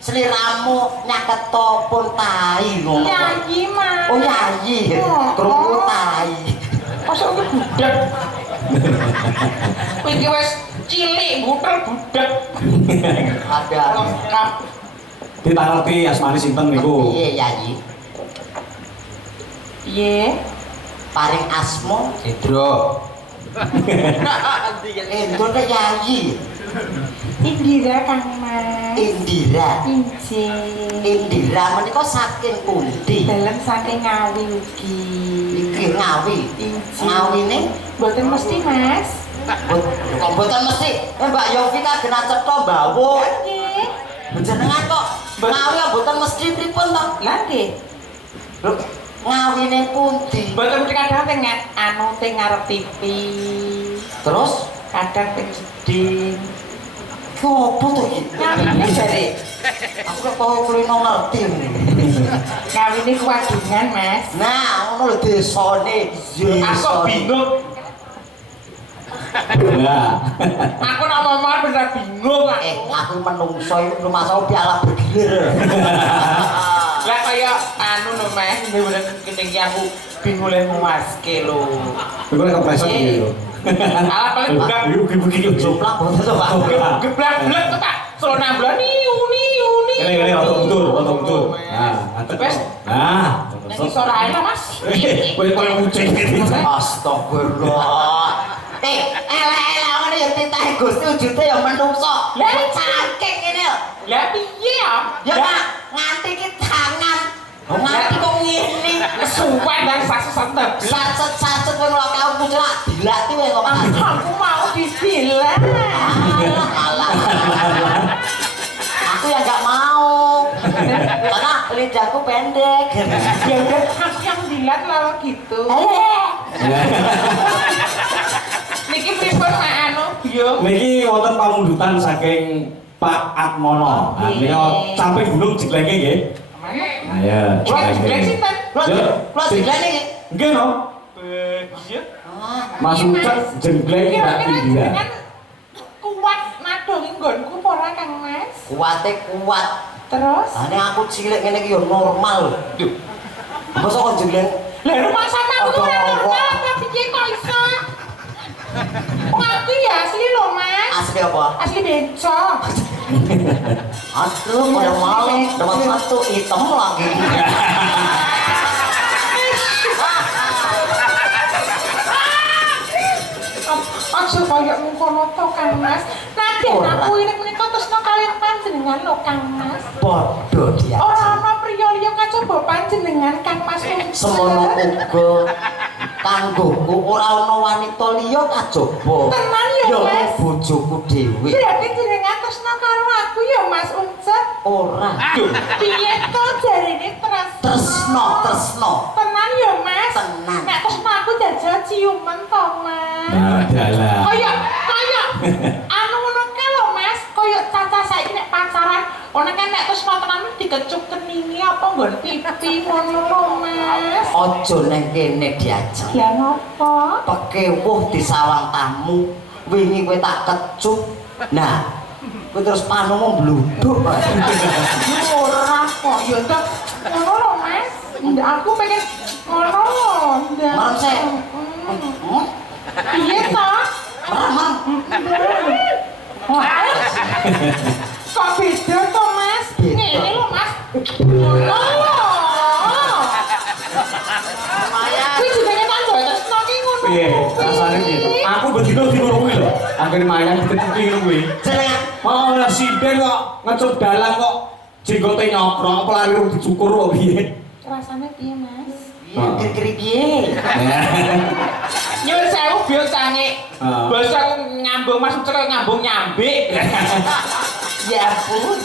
sliramu nyaket to pun tai ngono. Nyanyi Mas. Oh nyanyi. Krungu tai. Masa iki budak. Kowe iki wis cilik butel budak. Ada. Lengkap. Kita ngerti asmane sinten niku. Piye nyanyi? Piye? Paring asma Hendro. Hendro nek nyanyi. Indira Kang Mas. Indira. Injih. Indira menika saking pundi? Dalem saking Ngawi ugi. Iki Ngawi. Injih. Ngawine Mboten mesti Mas. kok mboten mesti. Mbak Yofi kagena cetha mbawuk. Nggih. Jenengan kok Ngawi mboten mesti pripun to? Lah nggih. Lho, ngawine pundi? Mboten mesti kadang teng anu teng ngarep TV. Terus Kadang teng jeding. opo to iki? Ngawine jare. Aku kok kok kulino ngerti. Ngawine kuwadungan Mas. Nah, ngono lho desane. Aku bingung. Lah. Aku nak ngomong bener bingung Aku menungso iki rumah saya piala bergilir. Lah kaya anu lho Mas, bener kene iki aku bingung le muaske lho. Iku nek kepleset iki lho. Alah paling budak Buki-buki Joplak boten to, Pak. geblak-geblak tuh tak selona bulan niu. Ini otot betul. Nah, Wes. Nah, Nek iso rae lah Mas. kowe koyo kucing iki. Astagfirullah. Elek-elek ngene ya titahe Gusti wujude ya menungso. Lah Cangkek ngene lho. Lah piye ya? Ya Pak, nganti ki tangan. Nganti kok ngene. Suwen dan satu-satu. Sacet-sacet kowe lho kau kucelak dilati kowe kok. Aku mau disilat. Alah. Aku ya enggak mau. Karena lidahku pendek. Ya udah aku yang dilat kalau gitu. Niki pripun Mak anu yo. Niki wonten pamundutan saking Pak Atmono. Nah, nika sampai gunung jeglenge nggih. Nah, ya. Jegleng sinten? Kula diglene iki. Nggih no. Iya. Mas Ucap jegleng Mbak Indira. Kuat nadongi nggonku apa ora Kang Mas? Kuwate kuat. Terus? Ane aku cilik ngene iki yo normal. Lho. Masa kok jeneng Lah rumah sama aku ora normal tapi piye kok iso? Ngaku ya asli lho Mas. asli apa? Asli bencong. Aduh, pada malam dapat satu hitam lagi. Aja kaya mengkono to Kang Mas. Nadyan aku ini menika tresna kaliyan panjenengan lho Kang Mas. Padha dia. Ora ana priya liya kacaba panjenengan Kang Mas. Semono uga kanggoku ora ana wanita liya kajaba. Tenan ya, Ya Mas. bojoku dhewe. Berarti jenengan terus Mas Uncet. Ora. Aduh. Piye to jarine Tresno. Tenan ya Mas. Tenan. Nek tresno aku jajal ciuman to Mas. Nah, dalah. Kaya anu ngono kae lho Mas, kaya caca saiki nek pacaran, ono kan nek tresno tenan dikecup keningi apa nggon pipi ngono lho Mas. Ojo neng kene diajak. Ya ngopo? Pekewuh di sawang tamu. Wingi kowe tak kecup. Nah, kowe terus panumu bluduk. Ora kok ya ndak ngono lho Mas. Ndak aku pengen ngono lho. Ndak. Marem sik. Piye to? Marem. Wah. Kok beda to Mas? Beda. Ngene lho Mas. Ngono lho. Kuwi jenenge tangga tresno ki ngono. Piye? Rasane piye? Aku bedino ngono kuwi lho. Anggere mayan dikecuki ngono kuwi. Jenengan Mau ora sinden kok ngecup dalang kok jenggote nyokrong apa lari rung dicukur kok piye? Rasane piye Mas? kiri-kiri piye? Nyuwun sewu biasane. Ah. Basa ngambung Mas Ucet ngambung nyambik. Ya ampun.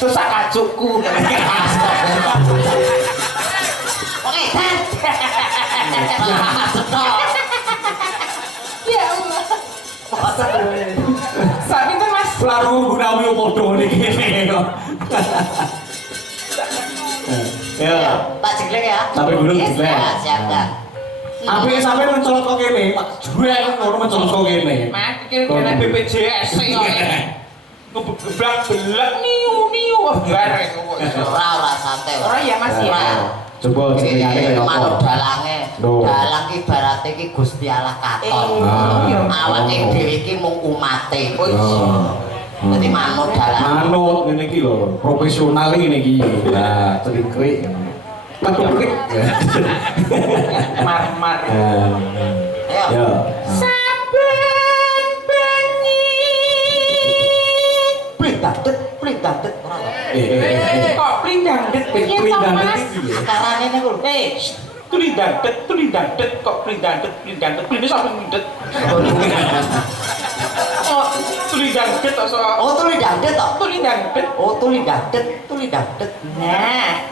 Susah kacukku. Oke, Dan. Ya Allah. Sapi itu Mas. Lalu gunawi padha niki kok. Ya. Tak jeglek ya. Sampai gunung jeglek. Ya, siap, Dan. Apike sampe mencolot kok kene, Pak. Juwek ngono mencolot kok kene. Mas, iki kene BPJS kok. Ngeblak belak niu bareng kok. Ora santai. Ora ya Mas ya. Coba jenengane kaya Manut apa? dalange. Loh. Dalang ki ibarate ki Gusti Allah katon. Ah. Awake dhewe ki mung umate. Oh. Dadi manut dalang. Manut ngene iki lho, profesional ngene iki. Lah, celikrik. Celikrik. Mar-mar. Ayo. Ya. Saben bengi. Plindadet. Kok plindadet piye to Mas? Sekarane niku lho. Tulindadet kok plindadet pline sampe ndet. Oh, tulindadet to. Oh, tulindadet to. Tulindadet. Oh, tulindadet. Nah.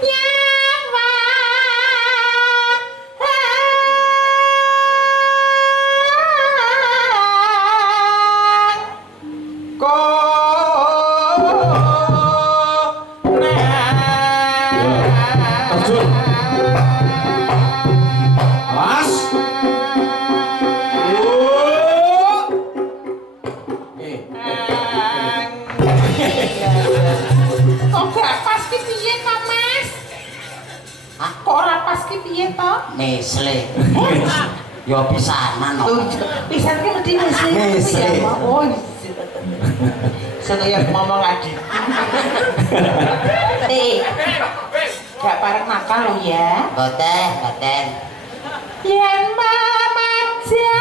Nyawa. Terjun. Mas. Kok gak pas ki piye to, Mas? Hah? Kok ora pas ki piye to? Nesle. Yo pisanan Tuh, kok. pisan ki mesti mesle. Mesle. Oh, saya ngomong adik. Gak parek nakal lo ya. Boten. Yen mamaja.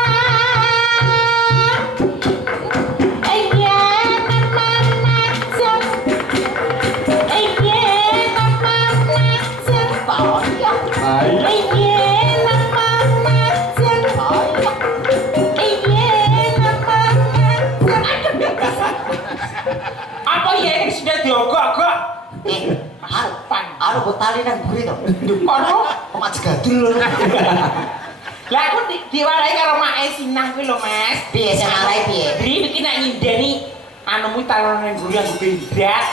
Apa ya ini sudah diogok-ogok? Aduh, tali nang buri to. Kono? Kok maju gadul lho. Lah aku diwarai karo make sinang kuwi lho, Mas. Piye sing marai piye? Dri iki nak nyindeni anumu taruh nang guri yang bendak.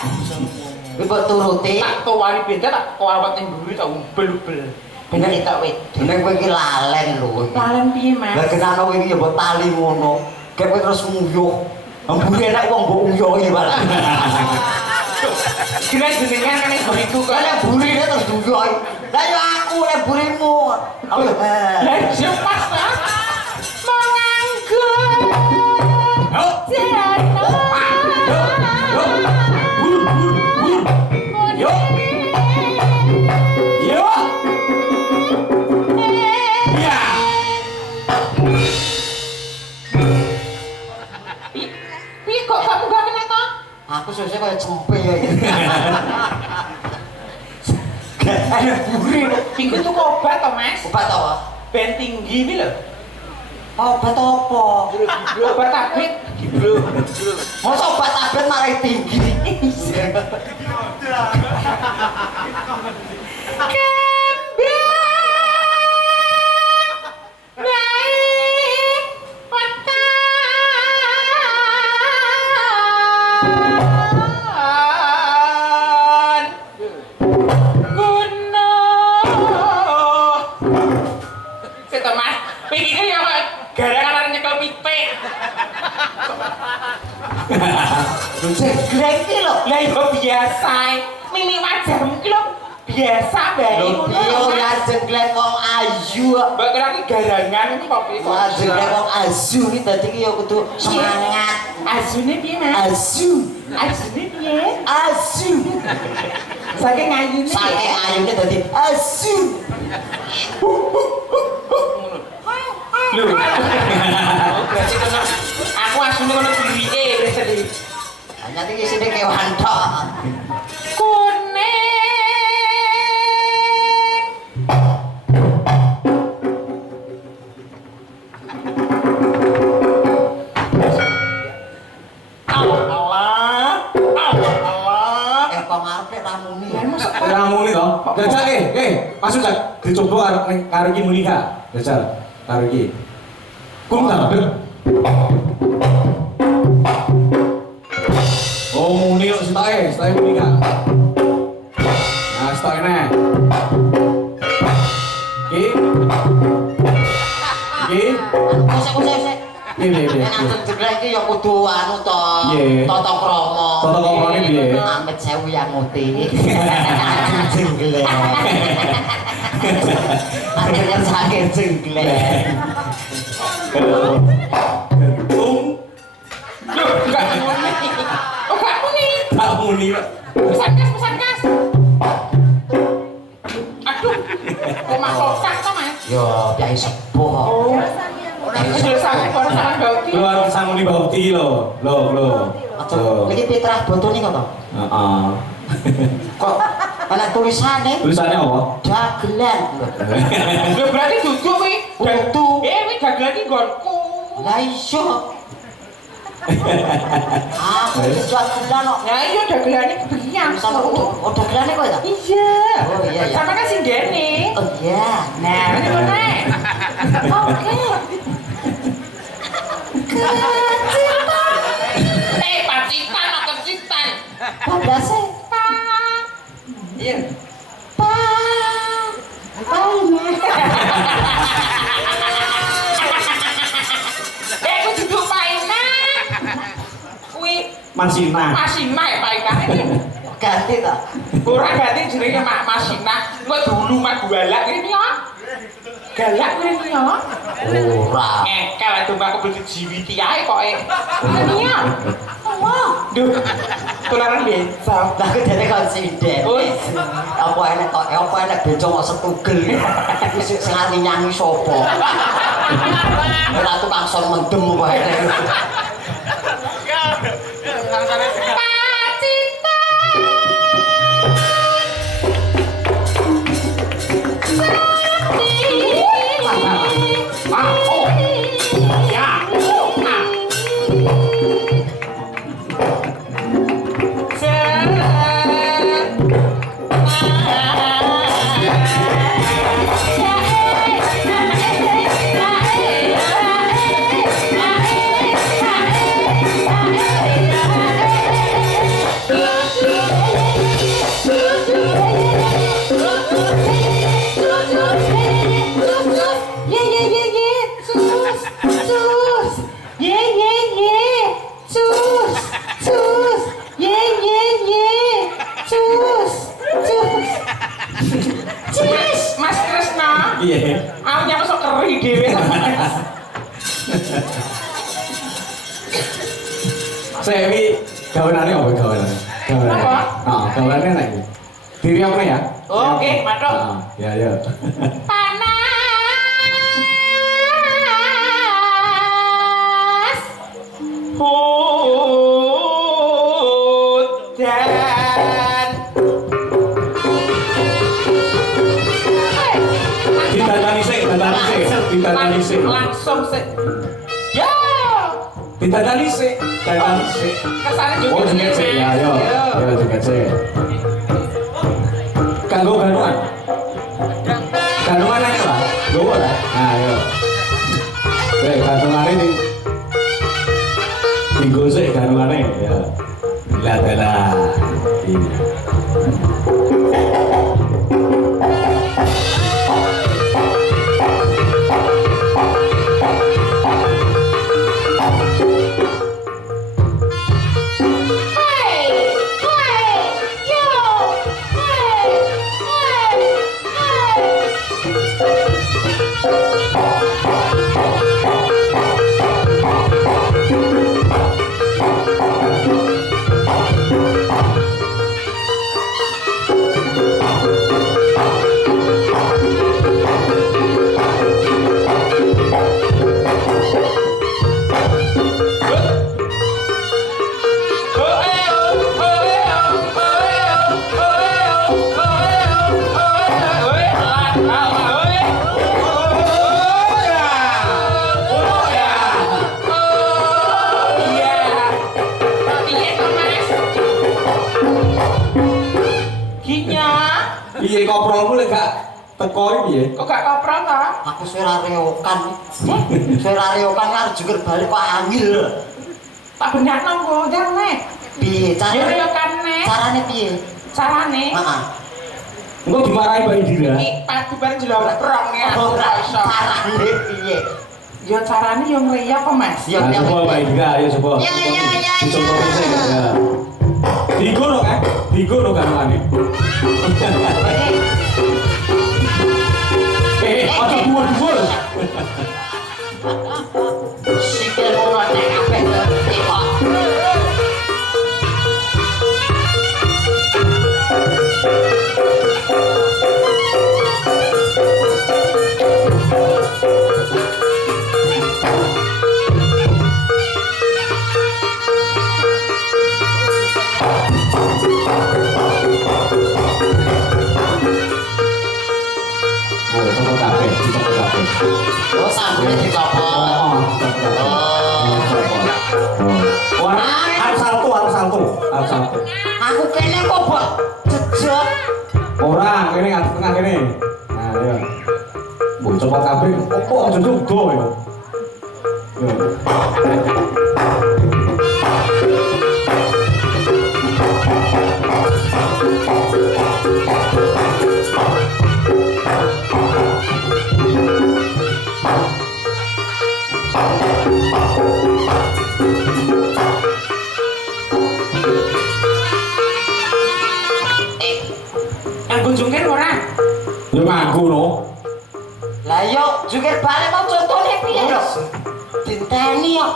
Kuwi mbok turuti. Tak towani bendak tak kawat ning guri tak umbel-umbel. Bener tak wit. Dene kowe iki lalen lho. Lalen piye, Mas? Lah kenapa kowe iki ya mbok tali ngono. Kayak kowe terus nguyuh. Ambune enak wong mbok uyuhi malah. Kira jenengan kan buriku kok. Lah burine terus duyuhi. Lah yo aku lek burimu. Lah yo pas ta. Menganggur. Jana. Yo. Yo. Ya. Piye kok kamu gak kena to? Aku sesuk kaya cempe ya. Aduh, buri. Iku tuh obat to, Mas? Obat apa? Ben tinggi iki lho. Obat apa? Obat tablet. Masa obat tablet malah tinggi. Jenggleng iki lho. Lah iya biasa. Mini wajahmu iki lho biasa bae. Yo ya jenggleng wong ayu. Mbak kira iki garangan iki kok piye Wah, jenggleng wong asu iki dadi ki yo kudu semangat. Asune piye, Mas? Asu. Asune piye? Asu. Saking ayune. Saking ayune dadi asu. Lho. Berarti tenan. Aku asune ngono dirike wis sedih. Nanti ki sini kewan tok. Kuning. Allah. Kok ngarepe ramuni. Ramune to. Jajal masuk jak dicoba karo iki muni gak? Jajal karo iki. Kum ta? Oh muni kok sitoke muni gak? Nah, sitoke neh. Iki. Kusik. Piye. Nek jenggleng iki yo kudu anu to. Iya. Tata krama. Tata kramane piye? Amit sewu yang muti. Jenggleng. Akhirnya sakit jenggleng. Gentung. Loh, enggak muni. Oh, enggak muni. Tak muni kok. Pesan kas. Aduh. Kok makotak to, Mas? Yo, kiai sepuh. Oh. Sudah sampai koran bauti. Keluar sanguni bauti lho. Aja iki pitrah botone kok to. Heeh. Kok ana tulisane Tulisannya apa? dagelan. Lho berarti dudu kuwi. Dudu. Kuwi dagelan iki nggonku. Lah iso. Aku wis dagelan kok. Ya iya dagelane kebiyan. Oh dagelane kok ya? Iya. Oh iya ya. Sama kan sing gene. Oh iya. Nah, ini mana? Oke. Pacitan atau kecitan? Babase. Iya. Aku duduk paina. Masina. Masina ya paina ini. Ganti ta. Ora ganti jenenge Masina. Engko dulu mah galak ini ya. Galak ini ya. Ora. Ekel itu aku beli jiwiti ae kok ini ya. Wah, duh. Tularan beca. Lah kedene konsiden. Apa enek beca kok setugel. Wis sing nganti nyanyi sapa? Ora tukang son mendem kok enek. Mas Kresna. Iya. Aku nyapa sok keri dhewe. Sewi gawenane apa gawenane? Apa? Gawenane nek iki. Diri apa ya? Oke, matuk. Ya. Panas. Hujan. Ditandani sik. Langsung sih. Ditandani sik, dandani sik. Kersane Oh, juga joget sik. Ya, yo. Yo joget sik. Kanggo ganuan. Ganuan ae lah. Gowo lah. Nah, yo. Ganungane ning Tinggo sik ganuane ya. Lah. Piye koprolmu lek gak teko iki piye? Kok gak koprol to? Aku suara reokan. Suara reokan kan juga balik kok angil. Tak benyakno kok jane. Piye Yo carane? kane. Carane piye? Carane. Heeh. Engko dimarahi Mbak Indira. Iki padu bareng jelomprong ya. Ora carane piye? Yo carane yo ngriya apa Mas? Yo Nah, coba Mbak Indira, ayo coba. Ya. Dicoba sik ya. Digono kan? Digono ganuane. Aja dhuwur-dhuwur. Sikil ora nek kabeh teko. Oh, coba kabeh, coba kabeh. Oh, sambune dicopot. Harus salto. Aku kene kok mbok jejak. Ora, kene ngadep tengah kene. Nah, ya. Mbok coba kabeh, opo aja dudo ya. Yo. Anggo jungkir ora? Yo nganggo no. Lah yo jungkir balik mau contone piye lho? Dinteni yo.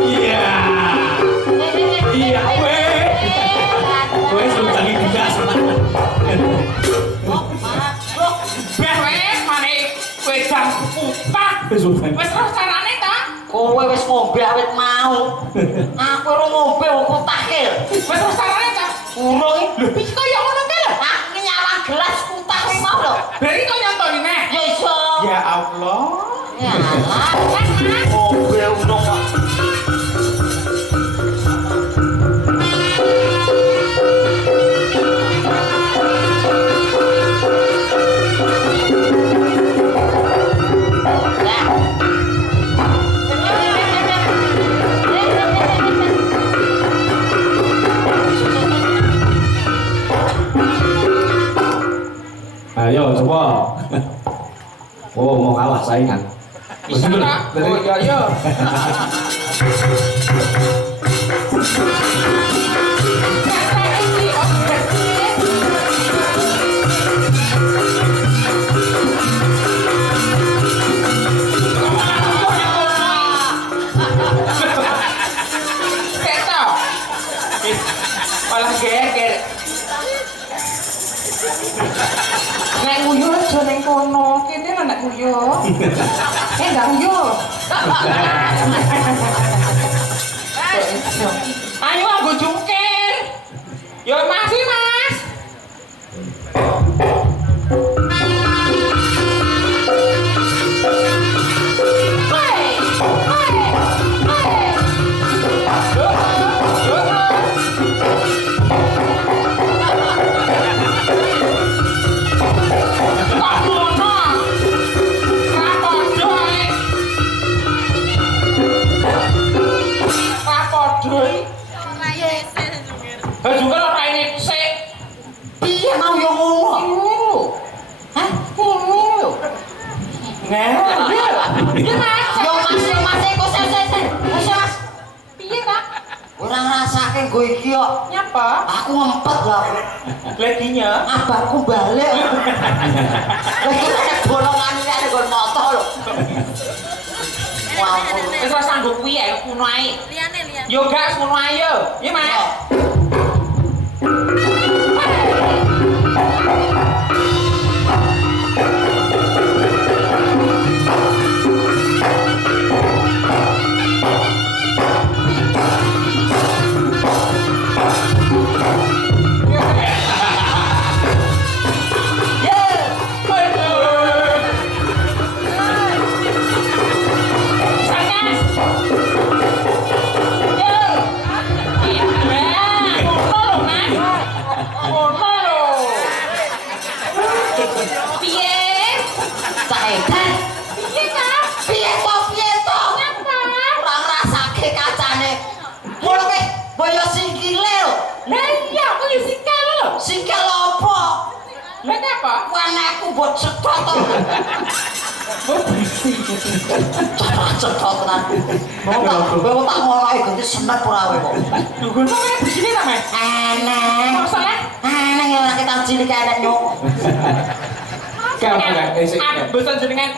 Iya. Iya, kowe sudah lagi digas. Wes mane wedang kupah. Wis sudah. Wes terus carane ta? Kowe wis ngombe awit mau. Aku ora ngombe wong kutake. Wes terus carane ta? Urung Lho iki kaya ngono ta lho? aku nyala gelas kutah mau lho. Beri kok nyontoni neh. Ya iso. Ya Allah. Ya lah. Ngombe urung kok. Ayo coba. Oh, mau kalah saingan. Bisa ta? Oh iya iya. Malah geger. Nek nguyu aja ning kono, kene lho nek nguyu. Enggak nguyu. Ayo aku jungkir. Yo masih Mas. Iya Mas. Yo Mas, kok sik. Wis Mas. Piye Kak? Ora ngrasake nggo iki kok. Nyapa? Aku ngempet lah. Ladinya. Abahku balik. Lagi nek bolongan iki ada nggon moto lho. Wah, Wis ora sanggup kuwi ya kuno ae. Liane. Yo gas kuno ae yo. Iya Mas. buat sedot to. Cedot tenan. Mau tak mulai ganti senet ora kowe kok. Dugun kok di sini ta, Mas? Eneng. Masalah? Eneng ya ora kita cilik enek nyok. Bosan jenengan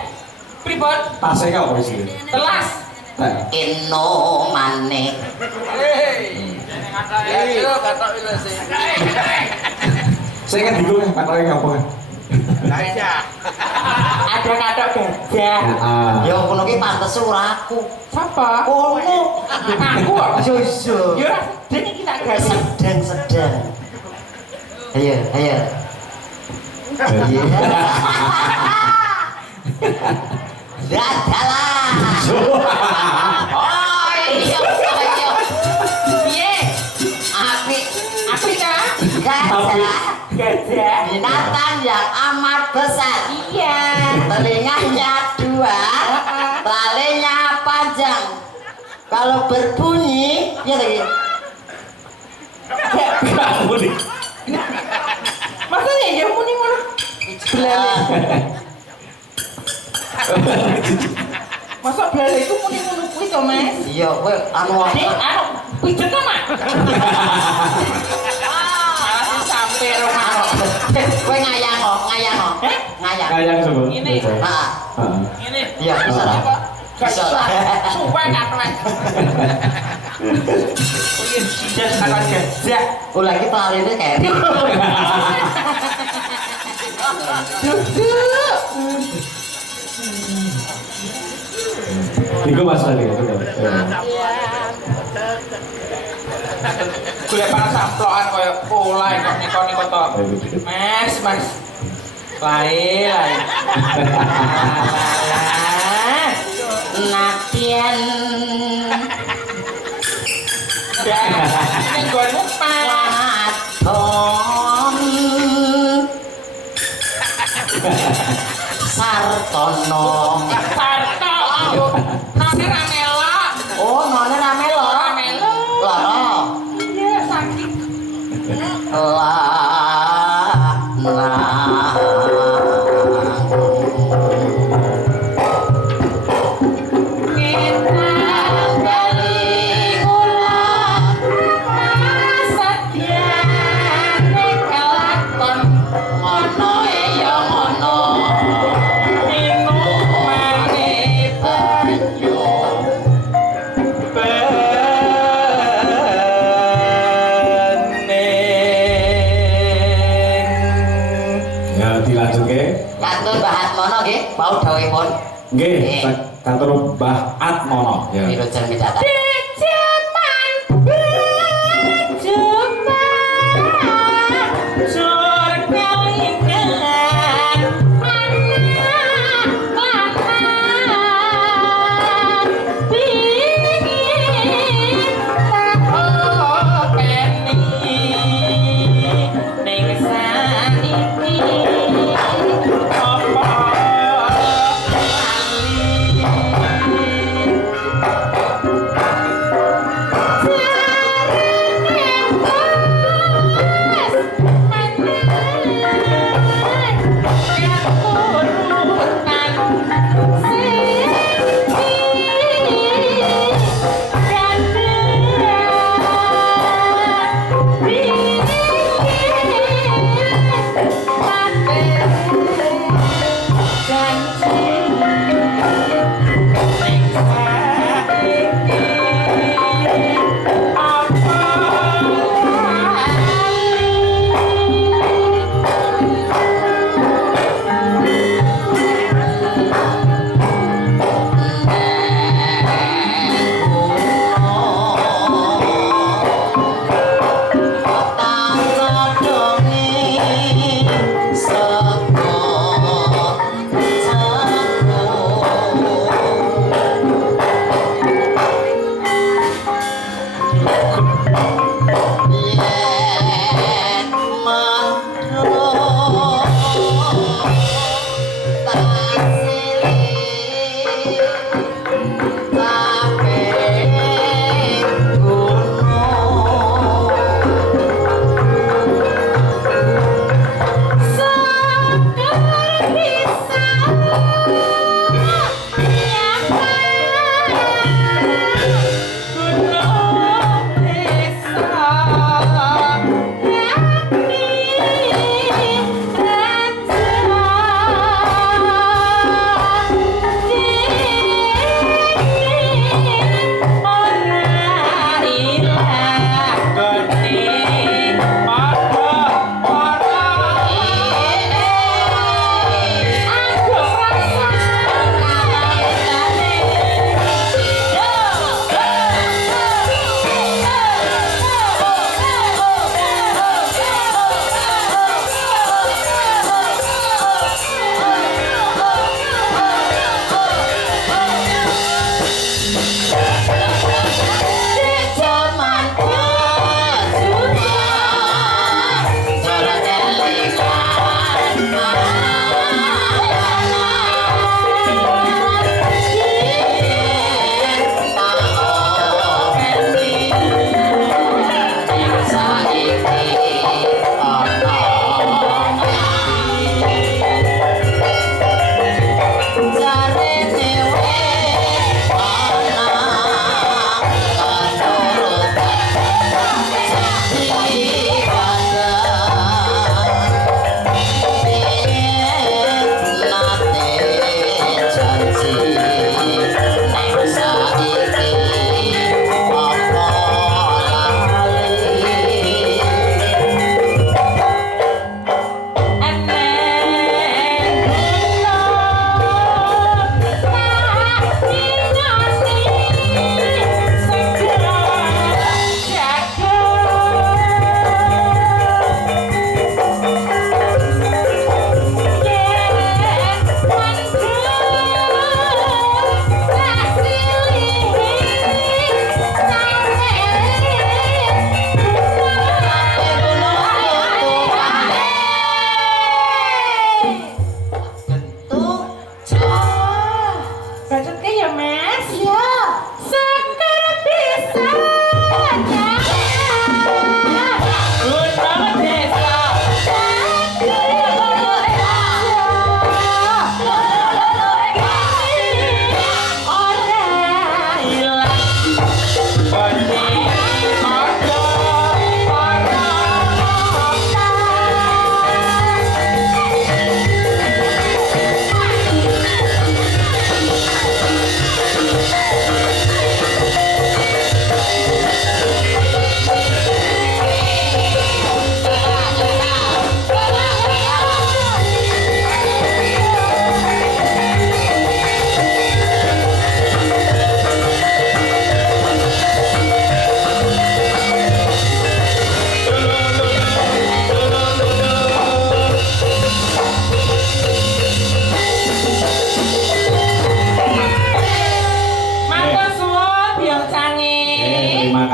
pripun? Tasnya kau apa sih? Telas. Eno maneh. Saya kan bingung Pak Roy apa? Ada kadok gajah. Ya kono ki pantes ora aku. Sapa? Kono. Aku kok. Yo iso. Ya ora sedeng iki tak gawe. Sedang. Ayo. Dadalah. Oh iya. Piye? Apik ta? Gajah. Binatang yang amat besar. Iya. Telinganya 2, talinya panjang. Kalau berbunyi, ya tadi. Maksudnya ya muni ngono. Masa belale itu muni ngono kuwi to, Mas? Iya, kowe anu pijet to, Mas? Malah sampe rumah. kowe ngayang kok. Ngayang. Kayak coba. Ini. Heeh. Ngene. Iya, bisa lah. Bisa lah. Sumpah gak Mas. Kuwi sidas akan gajah. Oh, lagi pelarine keri. Iku Mas tadi kan. Golek para samplokan koyo pola kok niko-niko to. Mas. Lae. Natien. Ning gonmu Pak. Waton. Sartono. Sarto. Nane ra melok. Oh, none rame lho. Ora melok. Lara. Iya, sakit. Mau dawuhipun. Nggih, kantor Mbah Atmono. Ya. Wirojan Widata.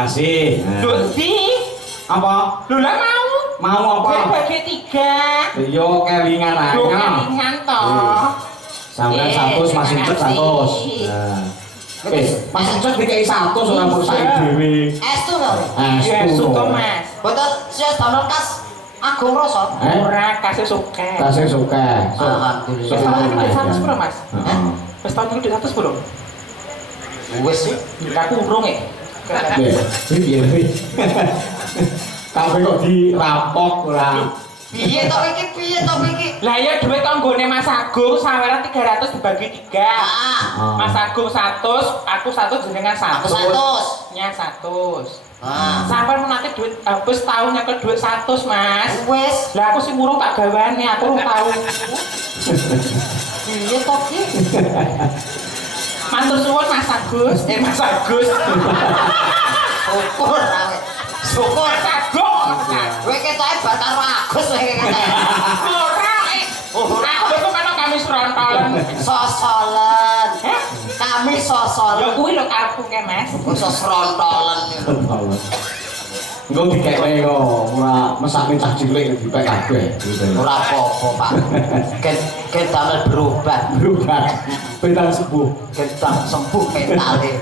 kasih. Lho, Di. Apa? Lho lah mau. Mau apa? Gue bagi 3. Yo kelingan aja. Lho kelingan toh. Sampai 100 Mas Ucet 100. Nah. Mas Ucet dikai 100 ora mung sae dhewe. Estu lho. Yesu to Mas. Betul, saya download kas Agung Rasa. Ora kasih suka. Kasih suka. Alhamdulillah. Wis tahun iki 100 bro Mas. Heeh. Wis tahun iki 100 bro. Wis sih. Aku urung ya. Piye piye. Kabeh kok dirapok ora. Piye to iki? Piye to iki? Lah ya duit kanggone Mas Agung saweran 300 dibagi 3. Heeh. Mas Agung 100, aku 100 jenengan 100. Aku 100. Nya 100. Ah. Sampai menate duit habis tahun nyekel duit 100, Mas. Wis. Lah aku sing murung tak gawane, aku rung tau. Piye to iki? Matur suwun Mas Agus, Mas Agus. Syukur awe. Syukur. Mas Agung. Kowe ketoke Batar Agus kowe ketoke. Ora, aku kok menawa kami serontolan. Sosolen. Heh? Kami Ya sosolen. kuwi lho karepku ke, Mas. Kok serontolen iki. Engko dikekne kok ora mesake cah cilik dipek kabeh. Ora apa-apa, Pak. Ket damel berubah. Berubah. Bintang sepuh. Ketang sembuh mentale.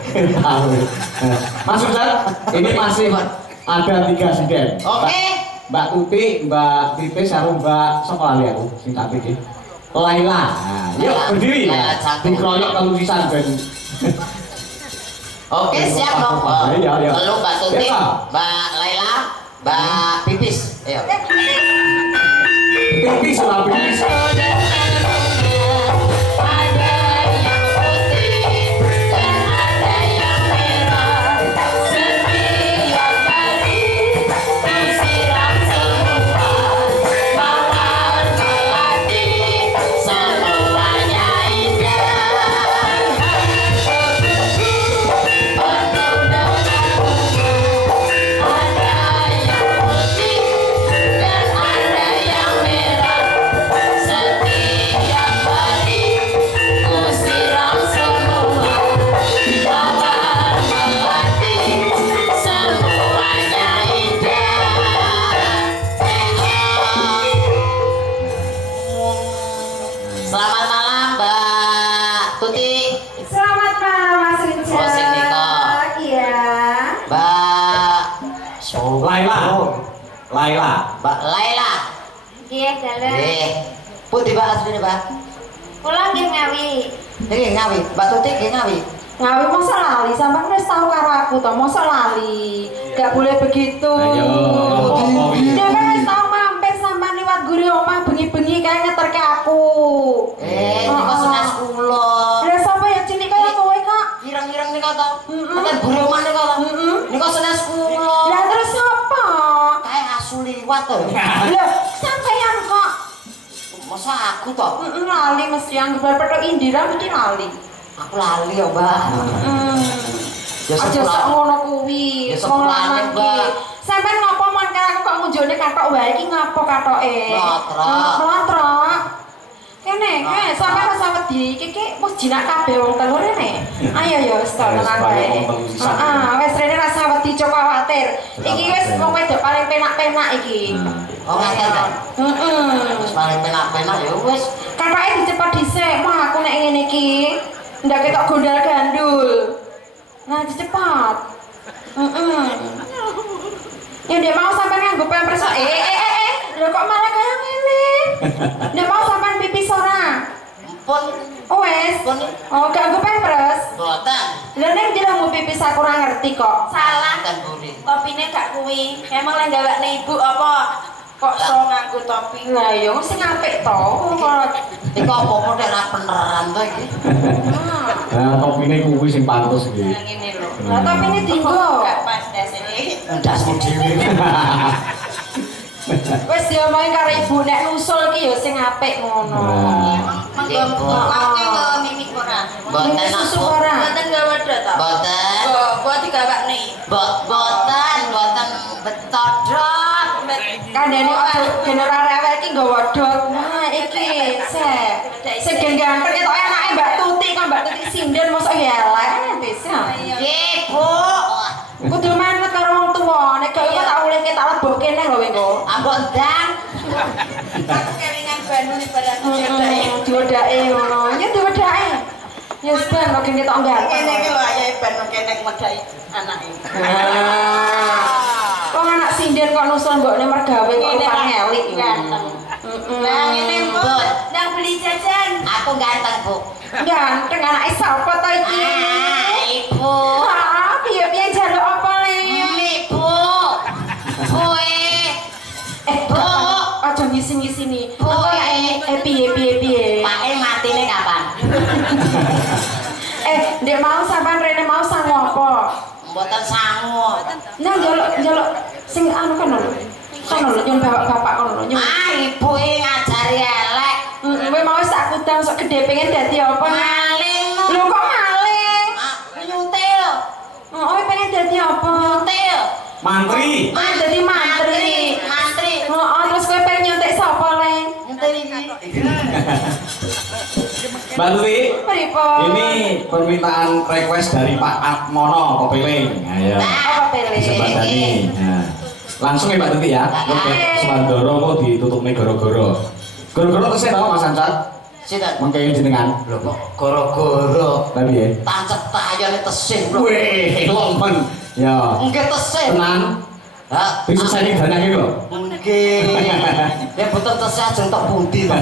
Mas Ustaz, ini masih ada 3 siden. Oke. Mbak Tuti, Mbak Tite, sarung Mbak sapa lali aku sing tak pikir. Laila. Nah, yuk Laila. berdiri. Laila cantik. Dikeroyok kalau pisan ben. Oke, siap dong. Iya, iya. Lalu Mbak Tuti, Siap. Mbak Laila, Mbak Pipis. Ayo. Pipis lah pipis. Selamat malam Mbak Tuti, Selamat malam Mas Rinca. Oh, sing Niko. Iya. Mbak Laila. Laila. Mbak Laila. Iya, dalam. Putih Mbak aslinya Mbak. Kula nggih ngawi. Nggih ngawi, Mbak Tuti nggih ngawi. Ngawi masa lali, sampean wis tau karo aku to, masa lali. Gak boleh begitu. Ayo, apa iki? Dia kan wis tau mampir sampean liwat guri omah bengi-bengi kae ngeterke aku. Niko senes kula. Lah sapa ya cilik kaya kowe kok? Ireng-ireng niko to. Mboten buru omah niko to. Niko senes kula. Lah terus sapa? Kae asu liwat to. Lah sampean kok Masa aku to? lali mesti yang petok Indira mesti lali. Aku lali ya, Mbak. Ya Aja sepulang. sak ngono kuwi. Ya Wong sepulane, lanang Mbak. iki. Sampeyan ngopo mon karo aku kok mujone katok wae iki ngapo katoke? Mlotrok. Mlotrok. Kene, sampeyan rasa wedi iki wis jinak kabeh wong telu rene. Ayo ya wis to Wis, tenan balik wae. wong telu sisan. Wis rene rasa wedi cok khawatir. Iki wis wong wedok paling penak-penak iki. Oh, ngaten to. Wis paling penak-penak ya wis. Katoke dicepet dhisik, mah aku nek ngene iki ndak ketok gondal gandul. Nah, cepat. Ya dia mau sampai nganggo pampers. Lho kok malah kaya ngene? Dia mau sampai pipis ora? Pun Oh wes. pun Oh, gak nganggo pampers. boten. Lha nek dia mau pipis aku ora ngerti kok. Salah, Ten buri. topine gak kuwi. Emang lek gawakne ibu apa kok so nganggo topi? Lah yo sing apik to. Iku apa-apa nek ra beneran to iki. Nah, topine kuwi sing pantes iki. Nah, ngene lho. Lah tapi ini tinggo. Gak pas dasane. Ndasmu dhewe. Wes diomongi karo ibu nek nusul ki yo sing apik ngono. Nggih, Bu. Mangke ke mimik ora. Boten Susu aku. ora. Mboten gawe wedok to. Boten. Buat digawakne. Boten betodot. Kandhane ojo general rewel iki nggawa dot. Nah, iki sing ganteng ketoke anake Mbak Tuti kan Mbak Tuti sinden mosok elek bisa. Nggih, Bu. Kudu manut karo wong tuwa. Nek gak tak ulehke tak lebokke neh lho engko. Ampun ndang. Aku kelingan banu nih pada cedek. Diwedake ngono. Ya diwedake. Ya wis ben kok ketok ganteng. Ngene iki lho ayahe ben kenek medhai anake. Kok anak sinden kok nusul mbokne mergawe kok rupane elik. Ganteng. Nah, ngene Bu, nang beli jajan. Aku ganteng, Bu. Ganteng anake sapa to iki? Ibu. Ah, piye-piye jaluk apa le? Ibu. Kowe. Bu. Aja ngisi-ngisini. Bu, Piye. Pake matine kapan? Ndek mau sampean rene mau sang apa? Mboten sangu. Nah, njaluk sing anu kan lho. Kono lho nyun bapak kono lho nyun. Ibu iki ngajari elek. Kowe mau sak kudang sok gedhe pengen dadi apa? Maling. Lho kok maling? Nyuntil. Oh, pengen dadi apa? Nyuntil. Mantri. Dadi mantri. Mantri. Oh, terus kowe pengen nyontek sapa le? Nyuntil iki. Mbak Tuti, Pripun? ini permintaan request dari Pak Atmono Pepiling. Ayo. Apa pele? Sebandani. Nah, langsung ya Mbak Tuti ya. Oke, Sebandoro kok ditutup nih goro-goro. Goro-goro terus tau Mas Ancat? Sinten? Mengkain jenengan. Lho kok goro-goro. Tapi ya. Tancep tayane tesih lho. Wih, lompen. Ya. Nggih tesih. Tenan. Ha, Bisa saya dana gitu. nggih. Ya boten tesih ajeng tok pundi to.